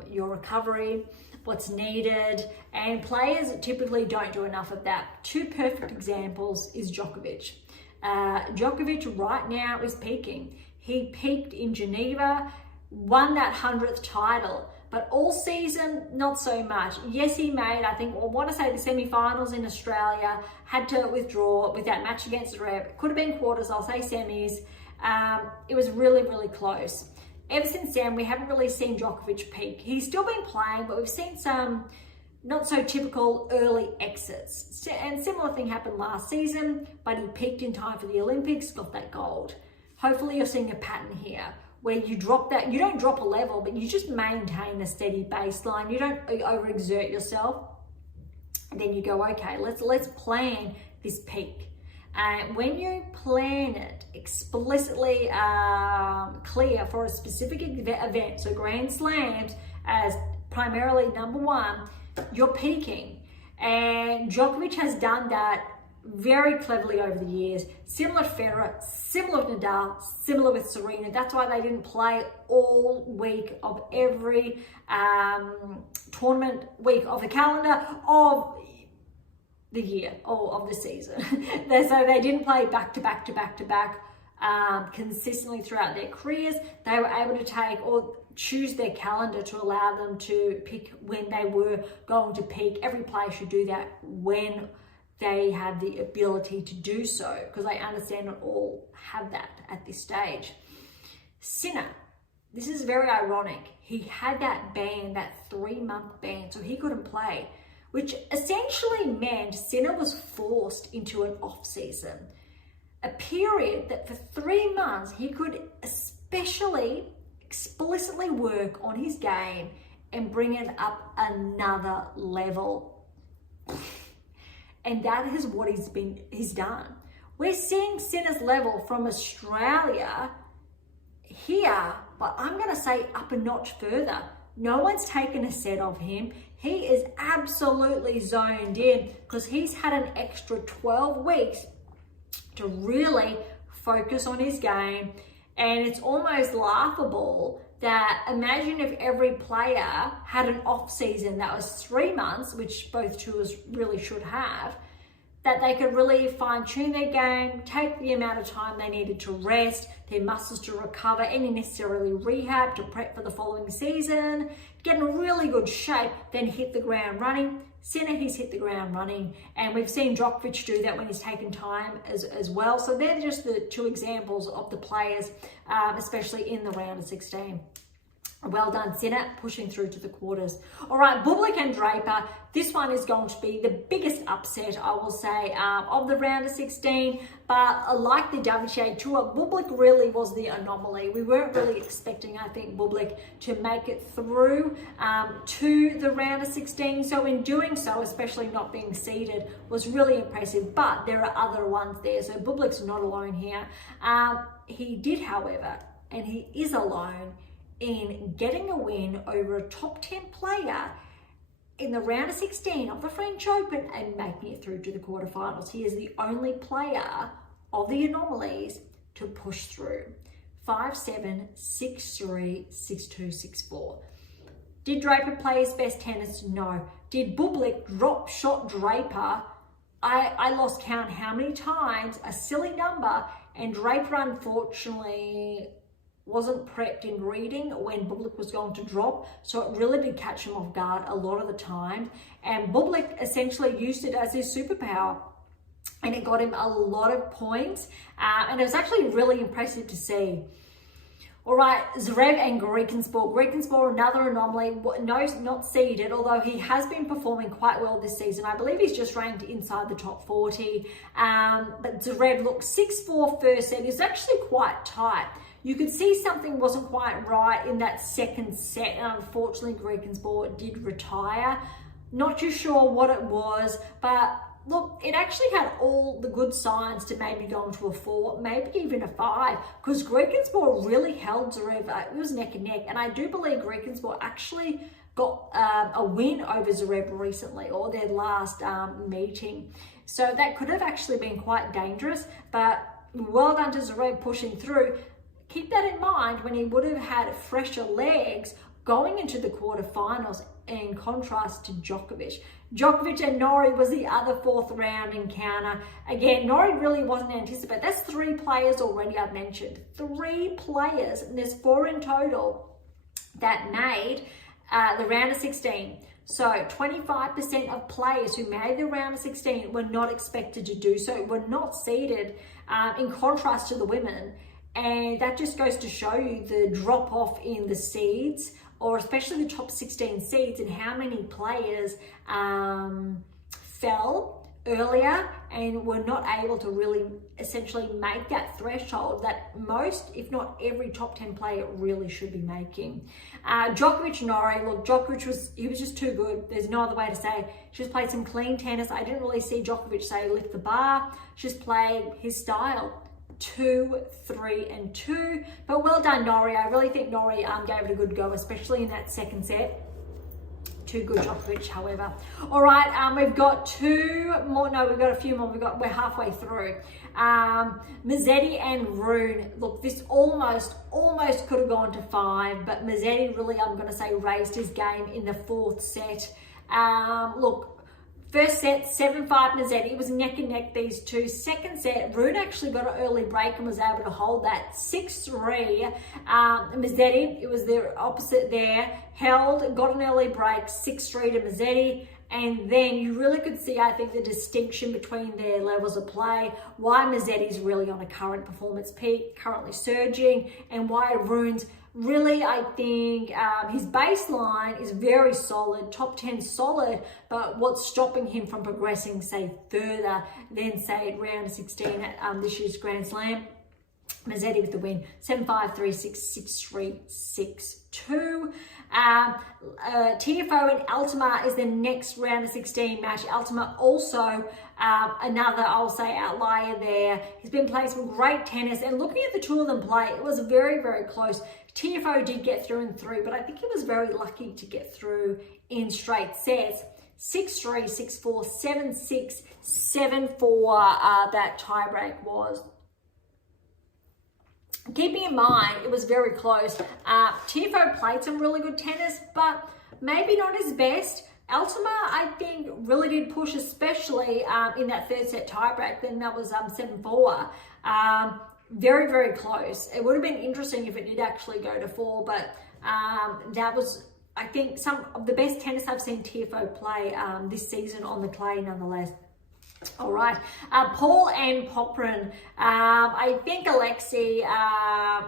your recovery. what's needed, and players typically don't do enough of that. Two perfect examples is Djokovic. Djokovic right now is peaking. He peaked in Geneva, won that 100th title, but all season, not so much. Yes, he made, I want to say the semi-finals in Australia, had to withdraw with that match against Zverev. Could have been quarters, I'll say semis. It was really, really close. Ever since then, we haven't really seen Djokovic peak. He's still been playing, but we've seen some not so typical early exits. And similar thing happened last season, but he peaked in time for the Olympics, got that gold. Hopefully you're seeing a pattern here where you drop that, you don't drop a level, but you just maintain a steady baseline. You don't overexert yourself. And then you go, okay, let's plan this peak. And when you plan it explicitly clear for a specific event, so Grand Slams as primarily number one, you're peaking. And Djokovic has done that very cleverly over the years. Similar to Federer, similar with Nadal, similar with Serena. That's why they didn't play all week of every tournament week of the calendar of the year or of the season. So they didn't play back to back to back to back consistently throughout their careers. They were able to take or choose their calendar to allow them to pick when they were going to peak. Every player should do that when they have the ability to do so, because I understand not all have that at this stage. Sinner, this is very ironic. He had that ban, that 3-month ban, so he couldn't play, which essentially meant Sinner was forced into an off season, a period that for 3 months he could explicitly work on his game and bring it up another level. And that is what he's done. We're seeing Sinner's level from Australia here, but I'm going to say up a notch further. No one's taken a set of him. He is absolutely zoned in because he's had an extra 12 weeks to really focus on his game. And it's almost laughable that imagine if every player had an off season that was 3 months, which both tours really should have, that they could really fine tune their game, take the amount of time they needed to rest, their muscles to recover, any necessarily rehab to prep for the following season, get in really good shape, then hit the ground running. Sinner, he's hit the ground running, and we've seen Djokovic do that when he's taken time as well. So they're just the two examples of the players, especially in the round of 16. Well done, Sinner, pushing through to the quarters. All right, Bublik and Draper. This one is going to be the biggest upset, I will say, of the round of 16. But like the WTA Tour, Bublik really was the anomaly. We weren't really expecting, I think, Bublik to make it through to the round of 16. So in doing so, especially not being seeded, was really impressive. But there are other ones there. So Bublik's not alone here. He did, however, and he is alone in getting a win over a top 10 player in the round of 16 of the French Open and making it through to the quarterfinals. He is the only player of the anomalies to push through. 5-7, 6-3, 6-2, 6-4. Did Draper play his best tennis? No. Did Bublik drop shot Draper? I lost count how many times, a silly number, and Draper unfortunately wasn't prepped in reading when Bublik was going to drop, so it really did catch him off guard a lot of the time. And Bublik essentially used it as his superpower, and it got him a lot of points, and it was actually really impressive to see. All right, Zverev and Griekenspor. Griekenspor, another anomaly, not seeded, although he has been performing quite well this season. I believe he's just ranked inside the top 40. But Zverev, look, 6-4 first set is actually quite tight. You could see something wasn't quite right in that second set, and unfortunately Griekenspor did retire. Not too sure what it was, but look, it actually had all the good signs to maybe go into a 4, maybe even a 5, because Griekenspor really held Zverev. It was neck and neck, and I do believe Griekenspor actually got a win over Zverev recently, or their last meeting. So that could have actually been quite dangerous, but well done to Zverev pushing through. Keep that in mind when he would have had fresher legs going into the quarterfinals. in contrast to Djokovic. Djokovic and Norrie was the other fourth round encounter. Again, Norrie really wasn't anticipated. That's 3 players already I've mentioned. 3 players, and there's 4 in total that made the round of 16. So 25% of players who made the round of 16 were not expected to do so, were not seeded, in contrast to the women. And that just goes to show you the drop off in the seeds, or especially the top 16 seeds, and how many players fell earlier and were not able to really essentially make that threshold that most, if not every top 10 player really should be making. Djokovic, Norrie, look, Djokovic was just too good. There's no other way to say. Just played some clean tennis. I didn't really see Djokovic say lift the bar. Just played his style. 2, 3, and 2. But well done, Norrie. I really think Norrie gave it a good go, especially in that second set. Too good, Djokovic, however. All right, we've got 2 more. No, we've got a few more. We're halfway through. Musetti and Rune. Look, this almost could have gone to 5, but Musetti really, I'm going to say, raised his game in the 4th set. Look, first set, 7-5 Musetti. It was neck and neck, these two. Second set, Rune actually got an early break and was able to hold that 6-3. Musetti, it was the opposite there. Held, got an early break, 6-3 to Musetti. And then you really could see, I think, the distinction between their levels of play, why Musetti's really on a current performance peak, currently surging, and why Rune's really, I think, his baseline is very solid, top 10 solid, but what's stopping him from progressing, say, further than, say, at round 16 at this year's Grand Slam? Musetti with the win, 7-5, 3-6, 6-3, 6-2. Tiafoe and Altmaier is the next round of 16 match. Altmaier also another, I'll say, outlier there. He's been playing some great tennis, and looking at the two of them play, it was very, very close. Tiafoe did get through in 3, but I think he was very lucky to get through in straight sets. 6-3, 6-4, 7-6, 7-4, that tiebreak was. Keeping in mind, it was very close. Tiafoe played some really good tennis, but maybe not his best. Altmaier, I think, really did push, especially in that 3rd set tiebreak. Then that was 7-4. Very, very close. It would have been interesting if it did actually go to 4, but that was, I think, some of the best tennis I've seen Tiafoe play this season on the clay, nonetheless. All right, Paul and Popyrin. I think Alexei,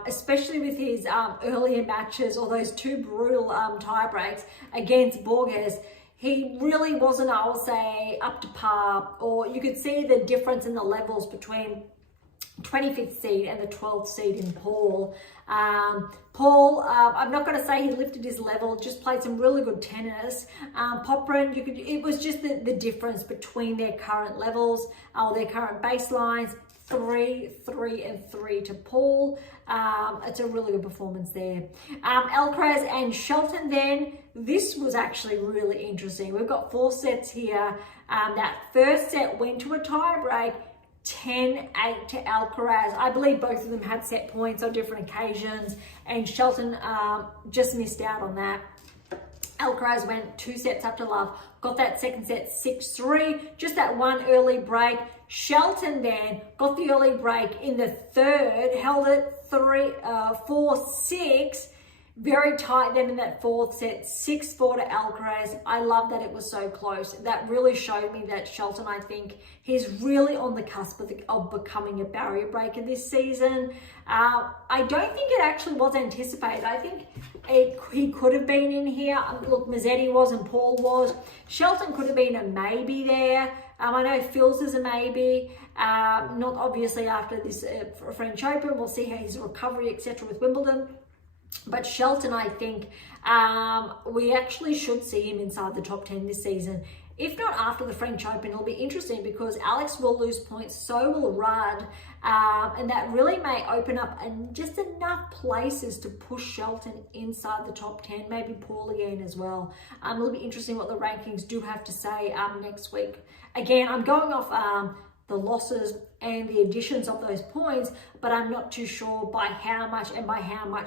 especially with his earlier matches or those 2 brutal tie breaks against Borges, he really wasn't, I will say, up to par, or you could see the difference in the levels between 25th seed and the 12th seed in Paul. Paul, I'm not going to say he lifted his level, just played some really good tennis. Popyrin, it was just the difference between their current levels, or their current baselines. 3, 3, and 3 to Paul. It's a really good performance there. Alcaraz and Shelton then. This was actually really interesting. We've got 4 sets here. That first set went to a tiebreak. 10-8 to Alcaraz. I believe both of them had set points on different occasions, and Shelton just missed out on that. Alcaraz went 2 sets up to love, got that second set 6-3, just that one early break. Shelton then got the early break in the 3rd, held it 4-6, very tight then in that 4th set, 6-4 to Alcaraz. I love that it was so close. That really showed me that Shelton, I think, he's really on the cusp of becoming a barrier breaker this season. I don't think it actually was anticipated. I think he could have been in here. Look, Musetti was and Paul was. Shelton could have been a maybe there. I know Phil's is a maybe. Not obviously after this French Open. We'll see how his recovery, etc. with Wimbledon. But Shelton, I think, we actually should see him inside the top 10 this season. If not after the French Open, it'll be interesting because Alex will lose points, so will Rudd. And that really may open up just enough places to push Shelton inside the top 10, maybe Paul again as well. It'll be interesting what the rankings do have to say next week. Again, I'm going off the losses and the additions of those points, but I'm not too sure by how much,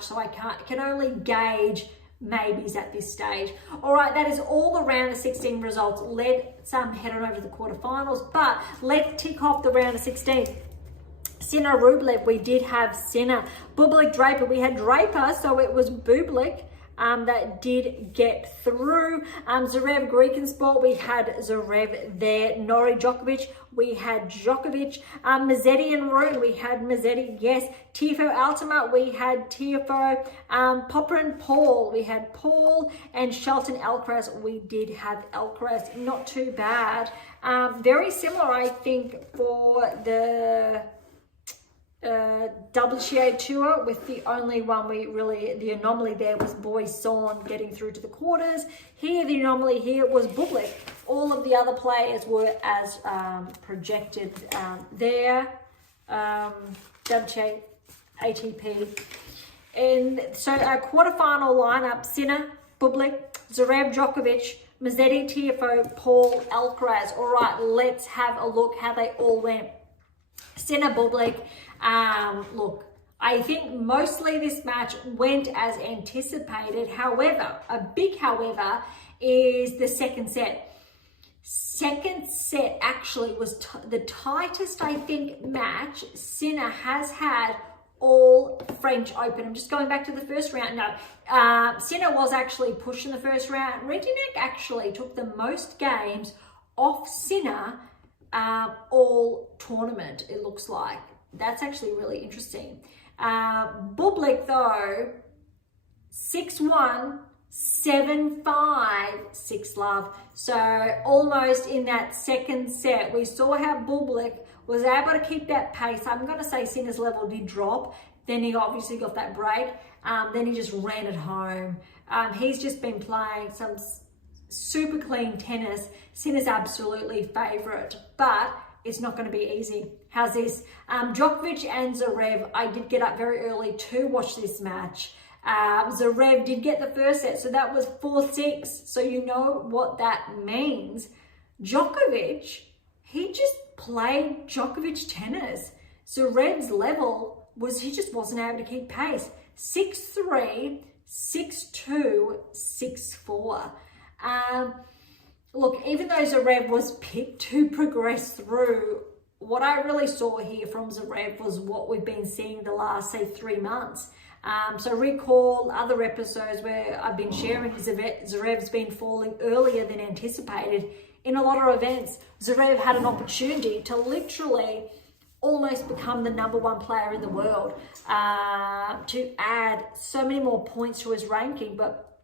so I can only gauge maybes at this stage. All right, that is all the round of 16 results. Let's head on over to the quarterfinals, but let's tick off the round of 16. Sinner Rublev, we did have Sinner. Bublik Draper, we had Draper, so it was Bublik that did get through. Zverev Greekensport, we had Zverev there. Nori Djokovic, we had Djokovic. Musetti and Rune, we had Musetti, yes. Tiafoe Altima, we had Tiafoe. Popper and Paul, we had Paul. And Shelton Alcaraz, we did have Alcaraz. Not too bad. Very similar, I think, for the WTA Tour, with the only one the anomaly there was Boisson getting through to the quarters. Here, the anomaly here was Bublik. All of the other players were as projected there. WTA, ATP. And so our quarterfinal lineup, Sinner, Bublik, Zverev, Djokovic, Musetti, Tiafoe, Paul, Alcaraz. All right, let's have a look how they all went. Sinner, Bublik. Look, I think mostly this match went as anticipated. However, a big however is the second set. Second set actually was the tightest, I think, match Sinner has had all French Open. I'm just going back to the first round. No, Sinner was actually pushed in the first round. Rintinek actually took the most games off Sinner all tournament, it looks like. That's actually really interesting. Bublik, though, 6-1, 7-5, 6-love. So almost in that second set, we saw how Bublik was able to keep that pace. I'm going to say Sinner's level did drop. Then he obviously got that break. Then he just ran it home. He's just been playing some super clean tennis. Sinner's absolutely favourite, but it's not going to be easy. How's this? Djokovic and Zverev, I did get up very early to watch this match. Zverev did get the first set, so that was 4-6. So you know what that means. Djokovic, he just played Djokovic tennis. Zverev's level was, he just wasn't able to keep pace. 6-3, 6-2, 6-4. Look, even though Zverev was picked to progress through, what I really saw here from Zverev was what we've been seeing the last, say, 3 months. So recall other episodes where I've been sharing Zverev's been falling earlier than anticipated. In a lot of events, Zverev had an opportunity to literally almost become the #1 player in the world, to add so many more points to his ranking, but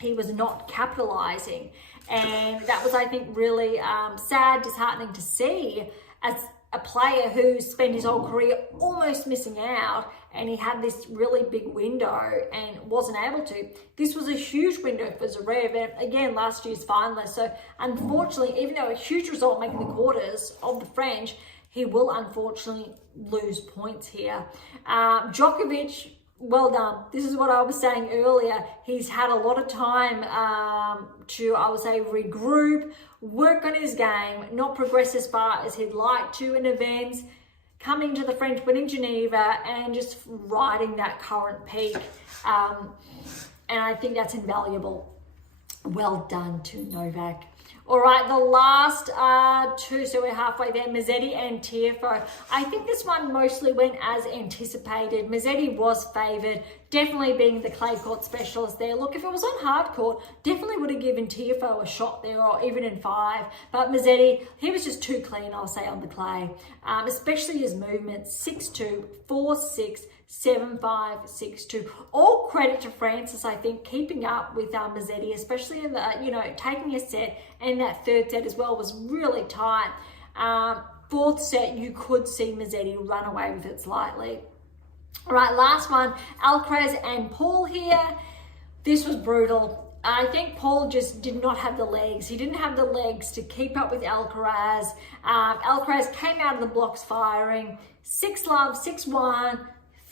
he was not capitalizing. And that was, I think, really sad, disheartening to see, as a player who spent his whole career almost missing out, and he had this really big window and wasn't able to. This was a huge window for Zverev, and again, last year's finalist. So unfortunately, even though a huge result making the quarters of the French, he will unfortunately lose points here. Djokovic, well done. This is what I was saying earlier. He's had a lot of time to, I would say, regroup, work on his game, not progress as far as he'd like to in events, coming to the French, winning Geneva, and just riding that current peak. And I think that's invaluable. Well done to Novak. All right, the last two, so we're halfway there, Musetti and Tiafoe. I think this one mostly went as anticipated. Musetti was favoured, definitely being the clay court specialist there. Look, if it was on hard court, definitely would have given Tiafoe a shot there, or even in 5. But Musetti, he was just too clean, I'll say, on the clay. Especially his movement, 6-2, 4-6, 7-5, 6-2. All credit to Francis, I think, keeping up with Musetti, especially in the, taking a set, and that third set as well was really tight. Fourth set, you could see Musetti run away with it slightly. All right, last one, Alcaraz and Paul here. This was brutal. I think Paul just did not have the legs. He didn't have the legs to keep up with Alcaraz. Alcaraz came out of the blocks firing, 6-love, 6-1,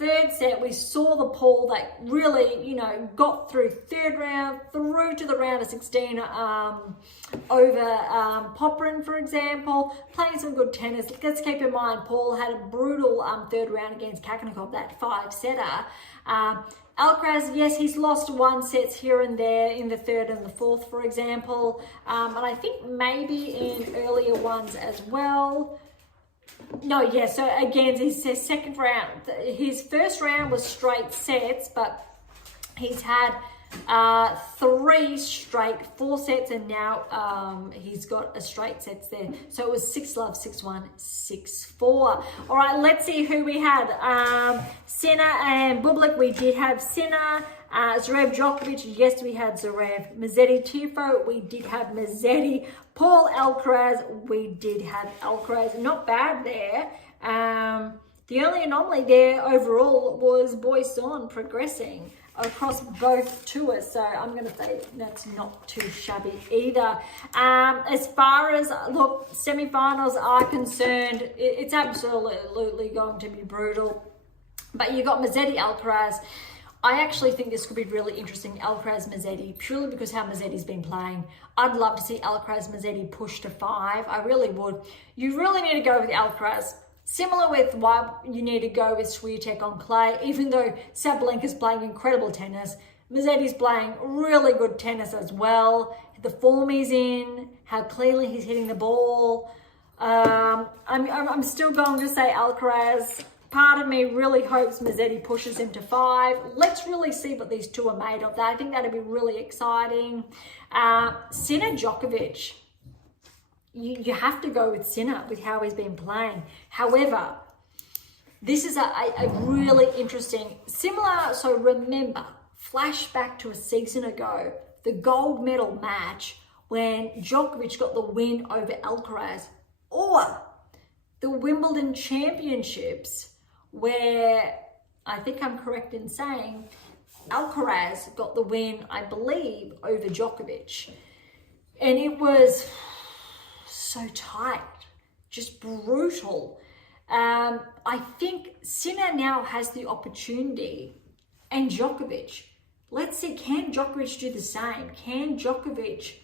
third set, we saw the Paul that really, you know, got through third round, through to the round of 16 over Popperin, for example, playing some good tennis. Let's keep in mind, Paul had a brutal third round against Kakanakov, that 5-setter. Alcaraz, yes, he's lost 1 set here and there in the third and the fourth, for example. And I think maybe in earlier ones as well. No, yeah, so again, his second round. His first round was straight sets, but he's had 3 straight 4 sets, and now he's got a straight sets there. So it was 6-love, 6-1, 6-4. All right, let's see who we had. Sinner and Bublik, we did have Sinner. Zverev Djokovic, yes, we had Zverev. Musetti Tifo, we did have Musetti. Paul Alcaraz, we did have Alcaraz. Not bad there. The only anomaly there overall was Boisson progressing across both tours, so I'm going to say that's not too shabby either. As far as, look, semi-finals are concerned, it's absolutely going to be brutal. But you got Musetti Alcaraz. I actually think this could be really interesting, Alcaraz-Musetti, purely because how Musetti's been playing. I'd love to see Alcaraz-Musetti push to 5. I really would. You really need to go with Alcaraz. Similar with why you need to go with Swiatek on clay, even though Sabalenka's playing incredible tennis. Musetti's playing really good tennis as well. The form he's in, how cleanly he's hitting the ball. I'm still going to say Alcaraz. Part of me really hopes Musetti pushes him to 5. Let's really see what these two are made of. I think that'd be really exciting. Sinner Djokovic. You have to go with Sinner with how he's been playing. However, this is a really interesting, similar, so remember, flashback to a season ago, the gold medal match when Djokovic got the win over Alcaraz, or the Wimbledon Championships where, I think I'm correct in saying, Alcaraz got the win, I believe, over Djokovic. And it was so tight, just brutal. I think Sinner now has the opportunity, and Djokovic. Let's see, can Djokovic do the same? Can Djokovic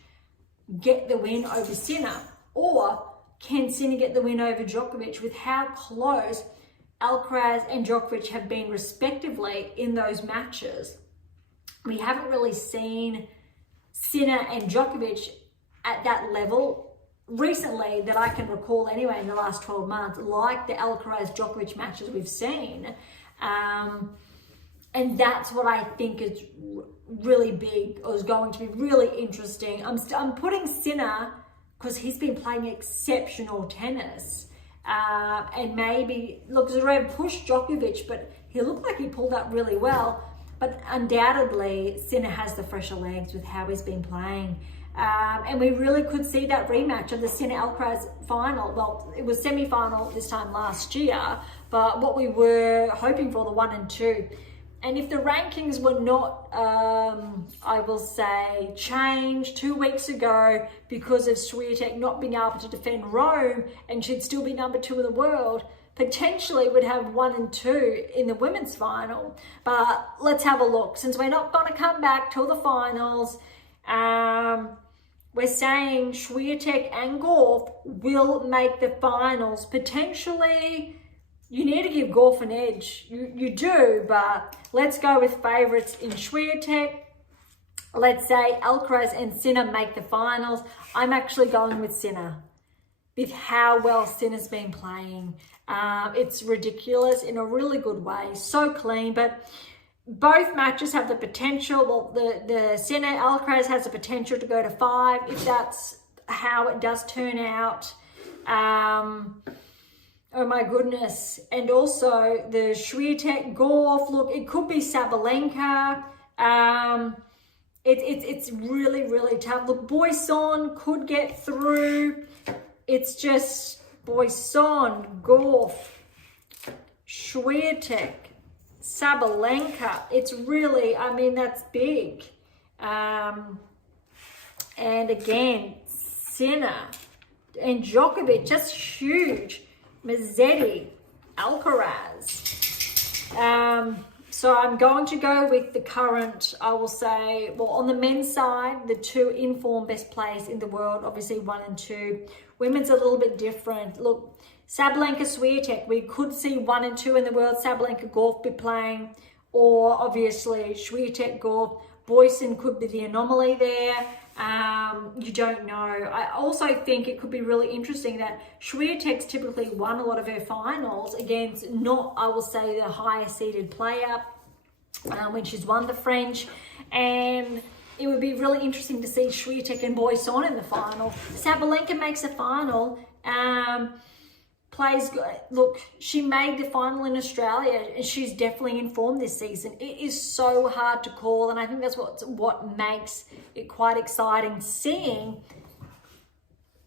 get the win over Sinner? Or can Sinner get the win over Djokovic with how close Alcaraz and Djokovic have been respectively in those matches? We haven't really seen Sinner and Djokovic at that level recently that I can recall anyway in the last 12 months, like the Alcaraz-Djokovic matches we've seen. And that's what I think is really big, or is going to be really interesting. I'm putting Sinner because he's been playing exceptional tennis. And maybe, look, Zverev pushed Djokovic, but he looked like he pulled up really well. But undoubtedly, Sinner has the fresher legs with how he's been playing. And we really could see that rematch of the Sinner-Alcaraz final. Well, it was semi-final this time last year, but what we were hoping for, the 1 and 2. And if the rankings were not, I will say, changed 2 weeks ago because of Swiatek not being able to defend Rome, and she'd still be number 2 in the world, potentially would have 1 and 2 in the women's final. But let's have a look. Since we're not going to come back till the finals, we're saying Swiatek and Gauff will make the finals. Potentially, you need to give Gauff an edge. You do, but let's go with favourites in Swiatek. Let's say Alcaraz and Sinner make the finals. I'm actually going with Sinner with how well Sinner's been playing. It's ridiculous in a really good way. So clean, but both matches have the potential. Well, the Sinner Alcaraz has the potential to go to 5 if that's how it does turn out. Oh my goodness. And also the Swiatek Gauff, look, it could be Sabalenka. It's really, really tough. Look, Boisson could get through. It's just Boisson, Gauff, Swiatek, Sabalenka. It's really, I mean, that's big. And again, Sinner and Djokovic, just huge. Musetti, Alcaraz. So I'm going to go with the current, I will say, well, on the men's side, the two informed best players in the world, obviously 1 and 2. Women's a little bit different. Look, Sabalenka, Swiatek, we could see 1 and 2 in the world. Sabalenka, Gauff be playing, or obviously Swiatek, Gauff. Boisson could be the anomaly there. You don't know. I also think it could be really interesting that Swiatek's typically won a lot of her finals against not, I will say, the higher seeded player when she's won the French. And it would be really interesting to see Swiatek and Boisson in the final. Sabalenka makes a final. Look, she made the final in Australia and she's definitely informed this season. It is so hard to call, and I think that's what makes it quite exciting, seeing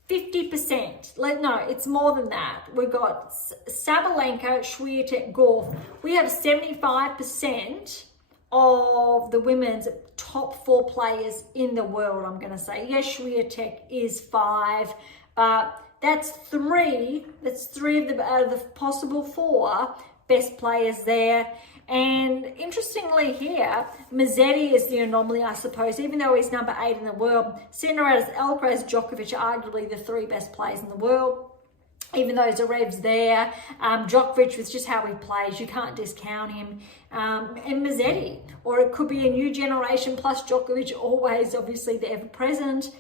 50%. No, it's more than that. We've got Sabalenka, Swiatek, Gauff. We have 75% of the women's top 4 players in the world, I'm going to say. Yes, Swiatek is 5, but that's 3. That's 3 of the possible 4 best players there. And interestingly here, Musetti is the anomaly, I suppose, even though he's number 8 in the world. Sinner, Alcaraz, Djokovic are arguably the 3 best players in the world. Even though Zverev's there, Djokovic, with just how he plays, you can't discount him. And Musetti, or it could be a new generation plus Djokovic, always obviously the ever-present.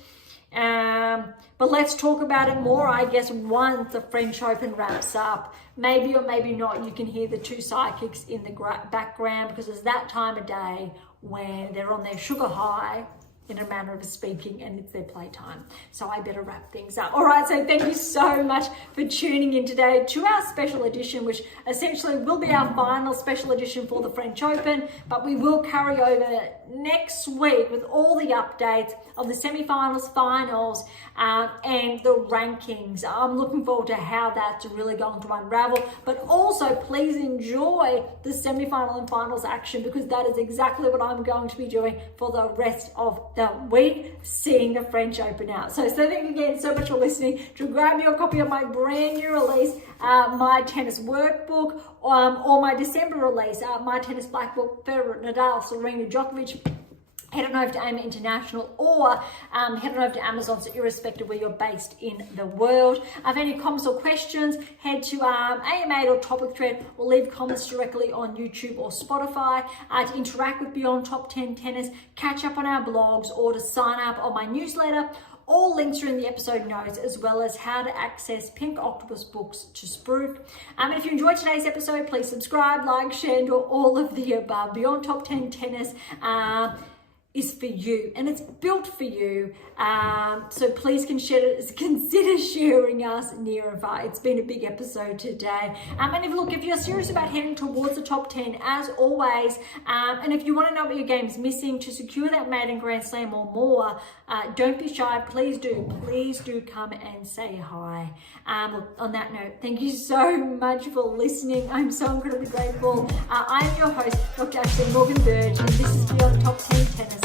But let's talk about it more, I guess, once the French Open wraps up. Maybe or maybe not, you can hear the 2 sidekicks in the background, because it's that time of day when they're on their sugar high, in a manner of speaking, and it's their playtime. So I better wrap things up. All right, so thank you so much for tuning in today to our special edition, which essentially will be our final special edition for the French Open, but we will carry over next week with all the updates of the semi-finals, finals, and the rankings. I'm looking forward to how that's really going to unravel, but also please enjoy the semi-final and finals action, because that is exactly what I'm going to be doing for the rest of the week, seeing the French Open out. So thank you again so much for listening. To grab your copy of my brand new release, My Tennis Workbook, or my December release, My Tennis Black Book, Federer, Nadal, Serena, Djokovic, head on over to AIMA International, or head on over to Amazon, so irrespective where you're based in the world. If any comments or questions, head to AMA or Topic Thread, or leave comments directly on YouTube or Spotify. To interact with Beyond Top 10 Tennis, catch up on our blogs, or to sign up on my newsletter. All links are in the episode notes, as well as how to access Pink Octopus books to Sproof. And if you enjoyed today's episode, please subscribe, like, share, and do all of the above. Beyond Top 10 Tennis is for you, and it's built for you, so please consider sharing us near and far. It's been a big episode today, and if you're serious about heading towards the top 10, as always, and if you want to know what your game's missing to secure that maiden Grand Slam or more, don't be shy. Please do come and say hi. On that note, thank you so much for listening. I'm so incredibly grateful. I'm your host, Dr. Berge, and this is Beyond Top 10 Tennis.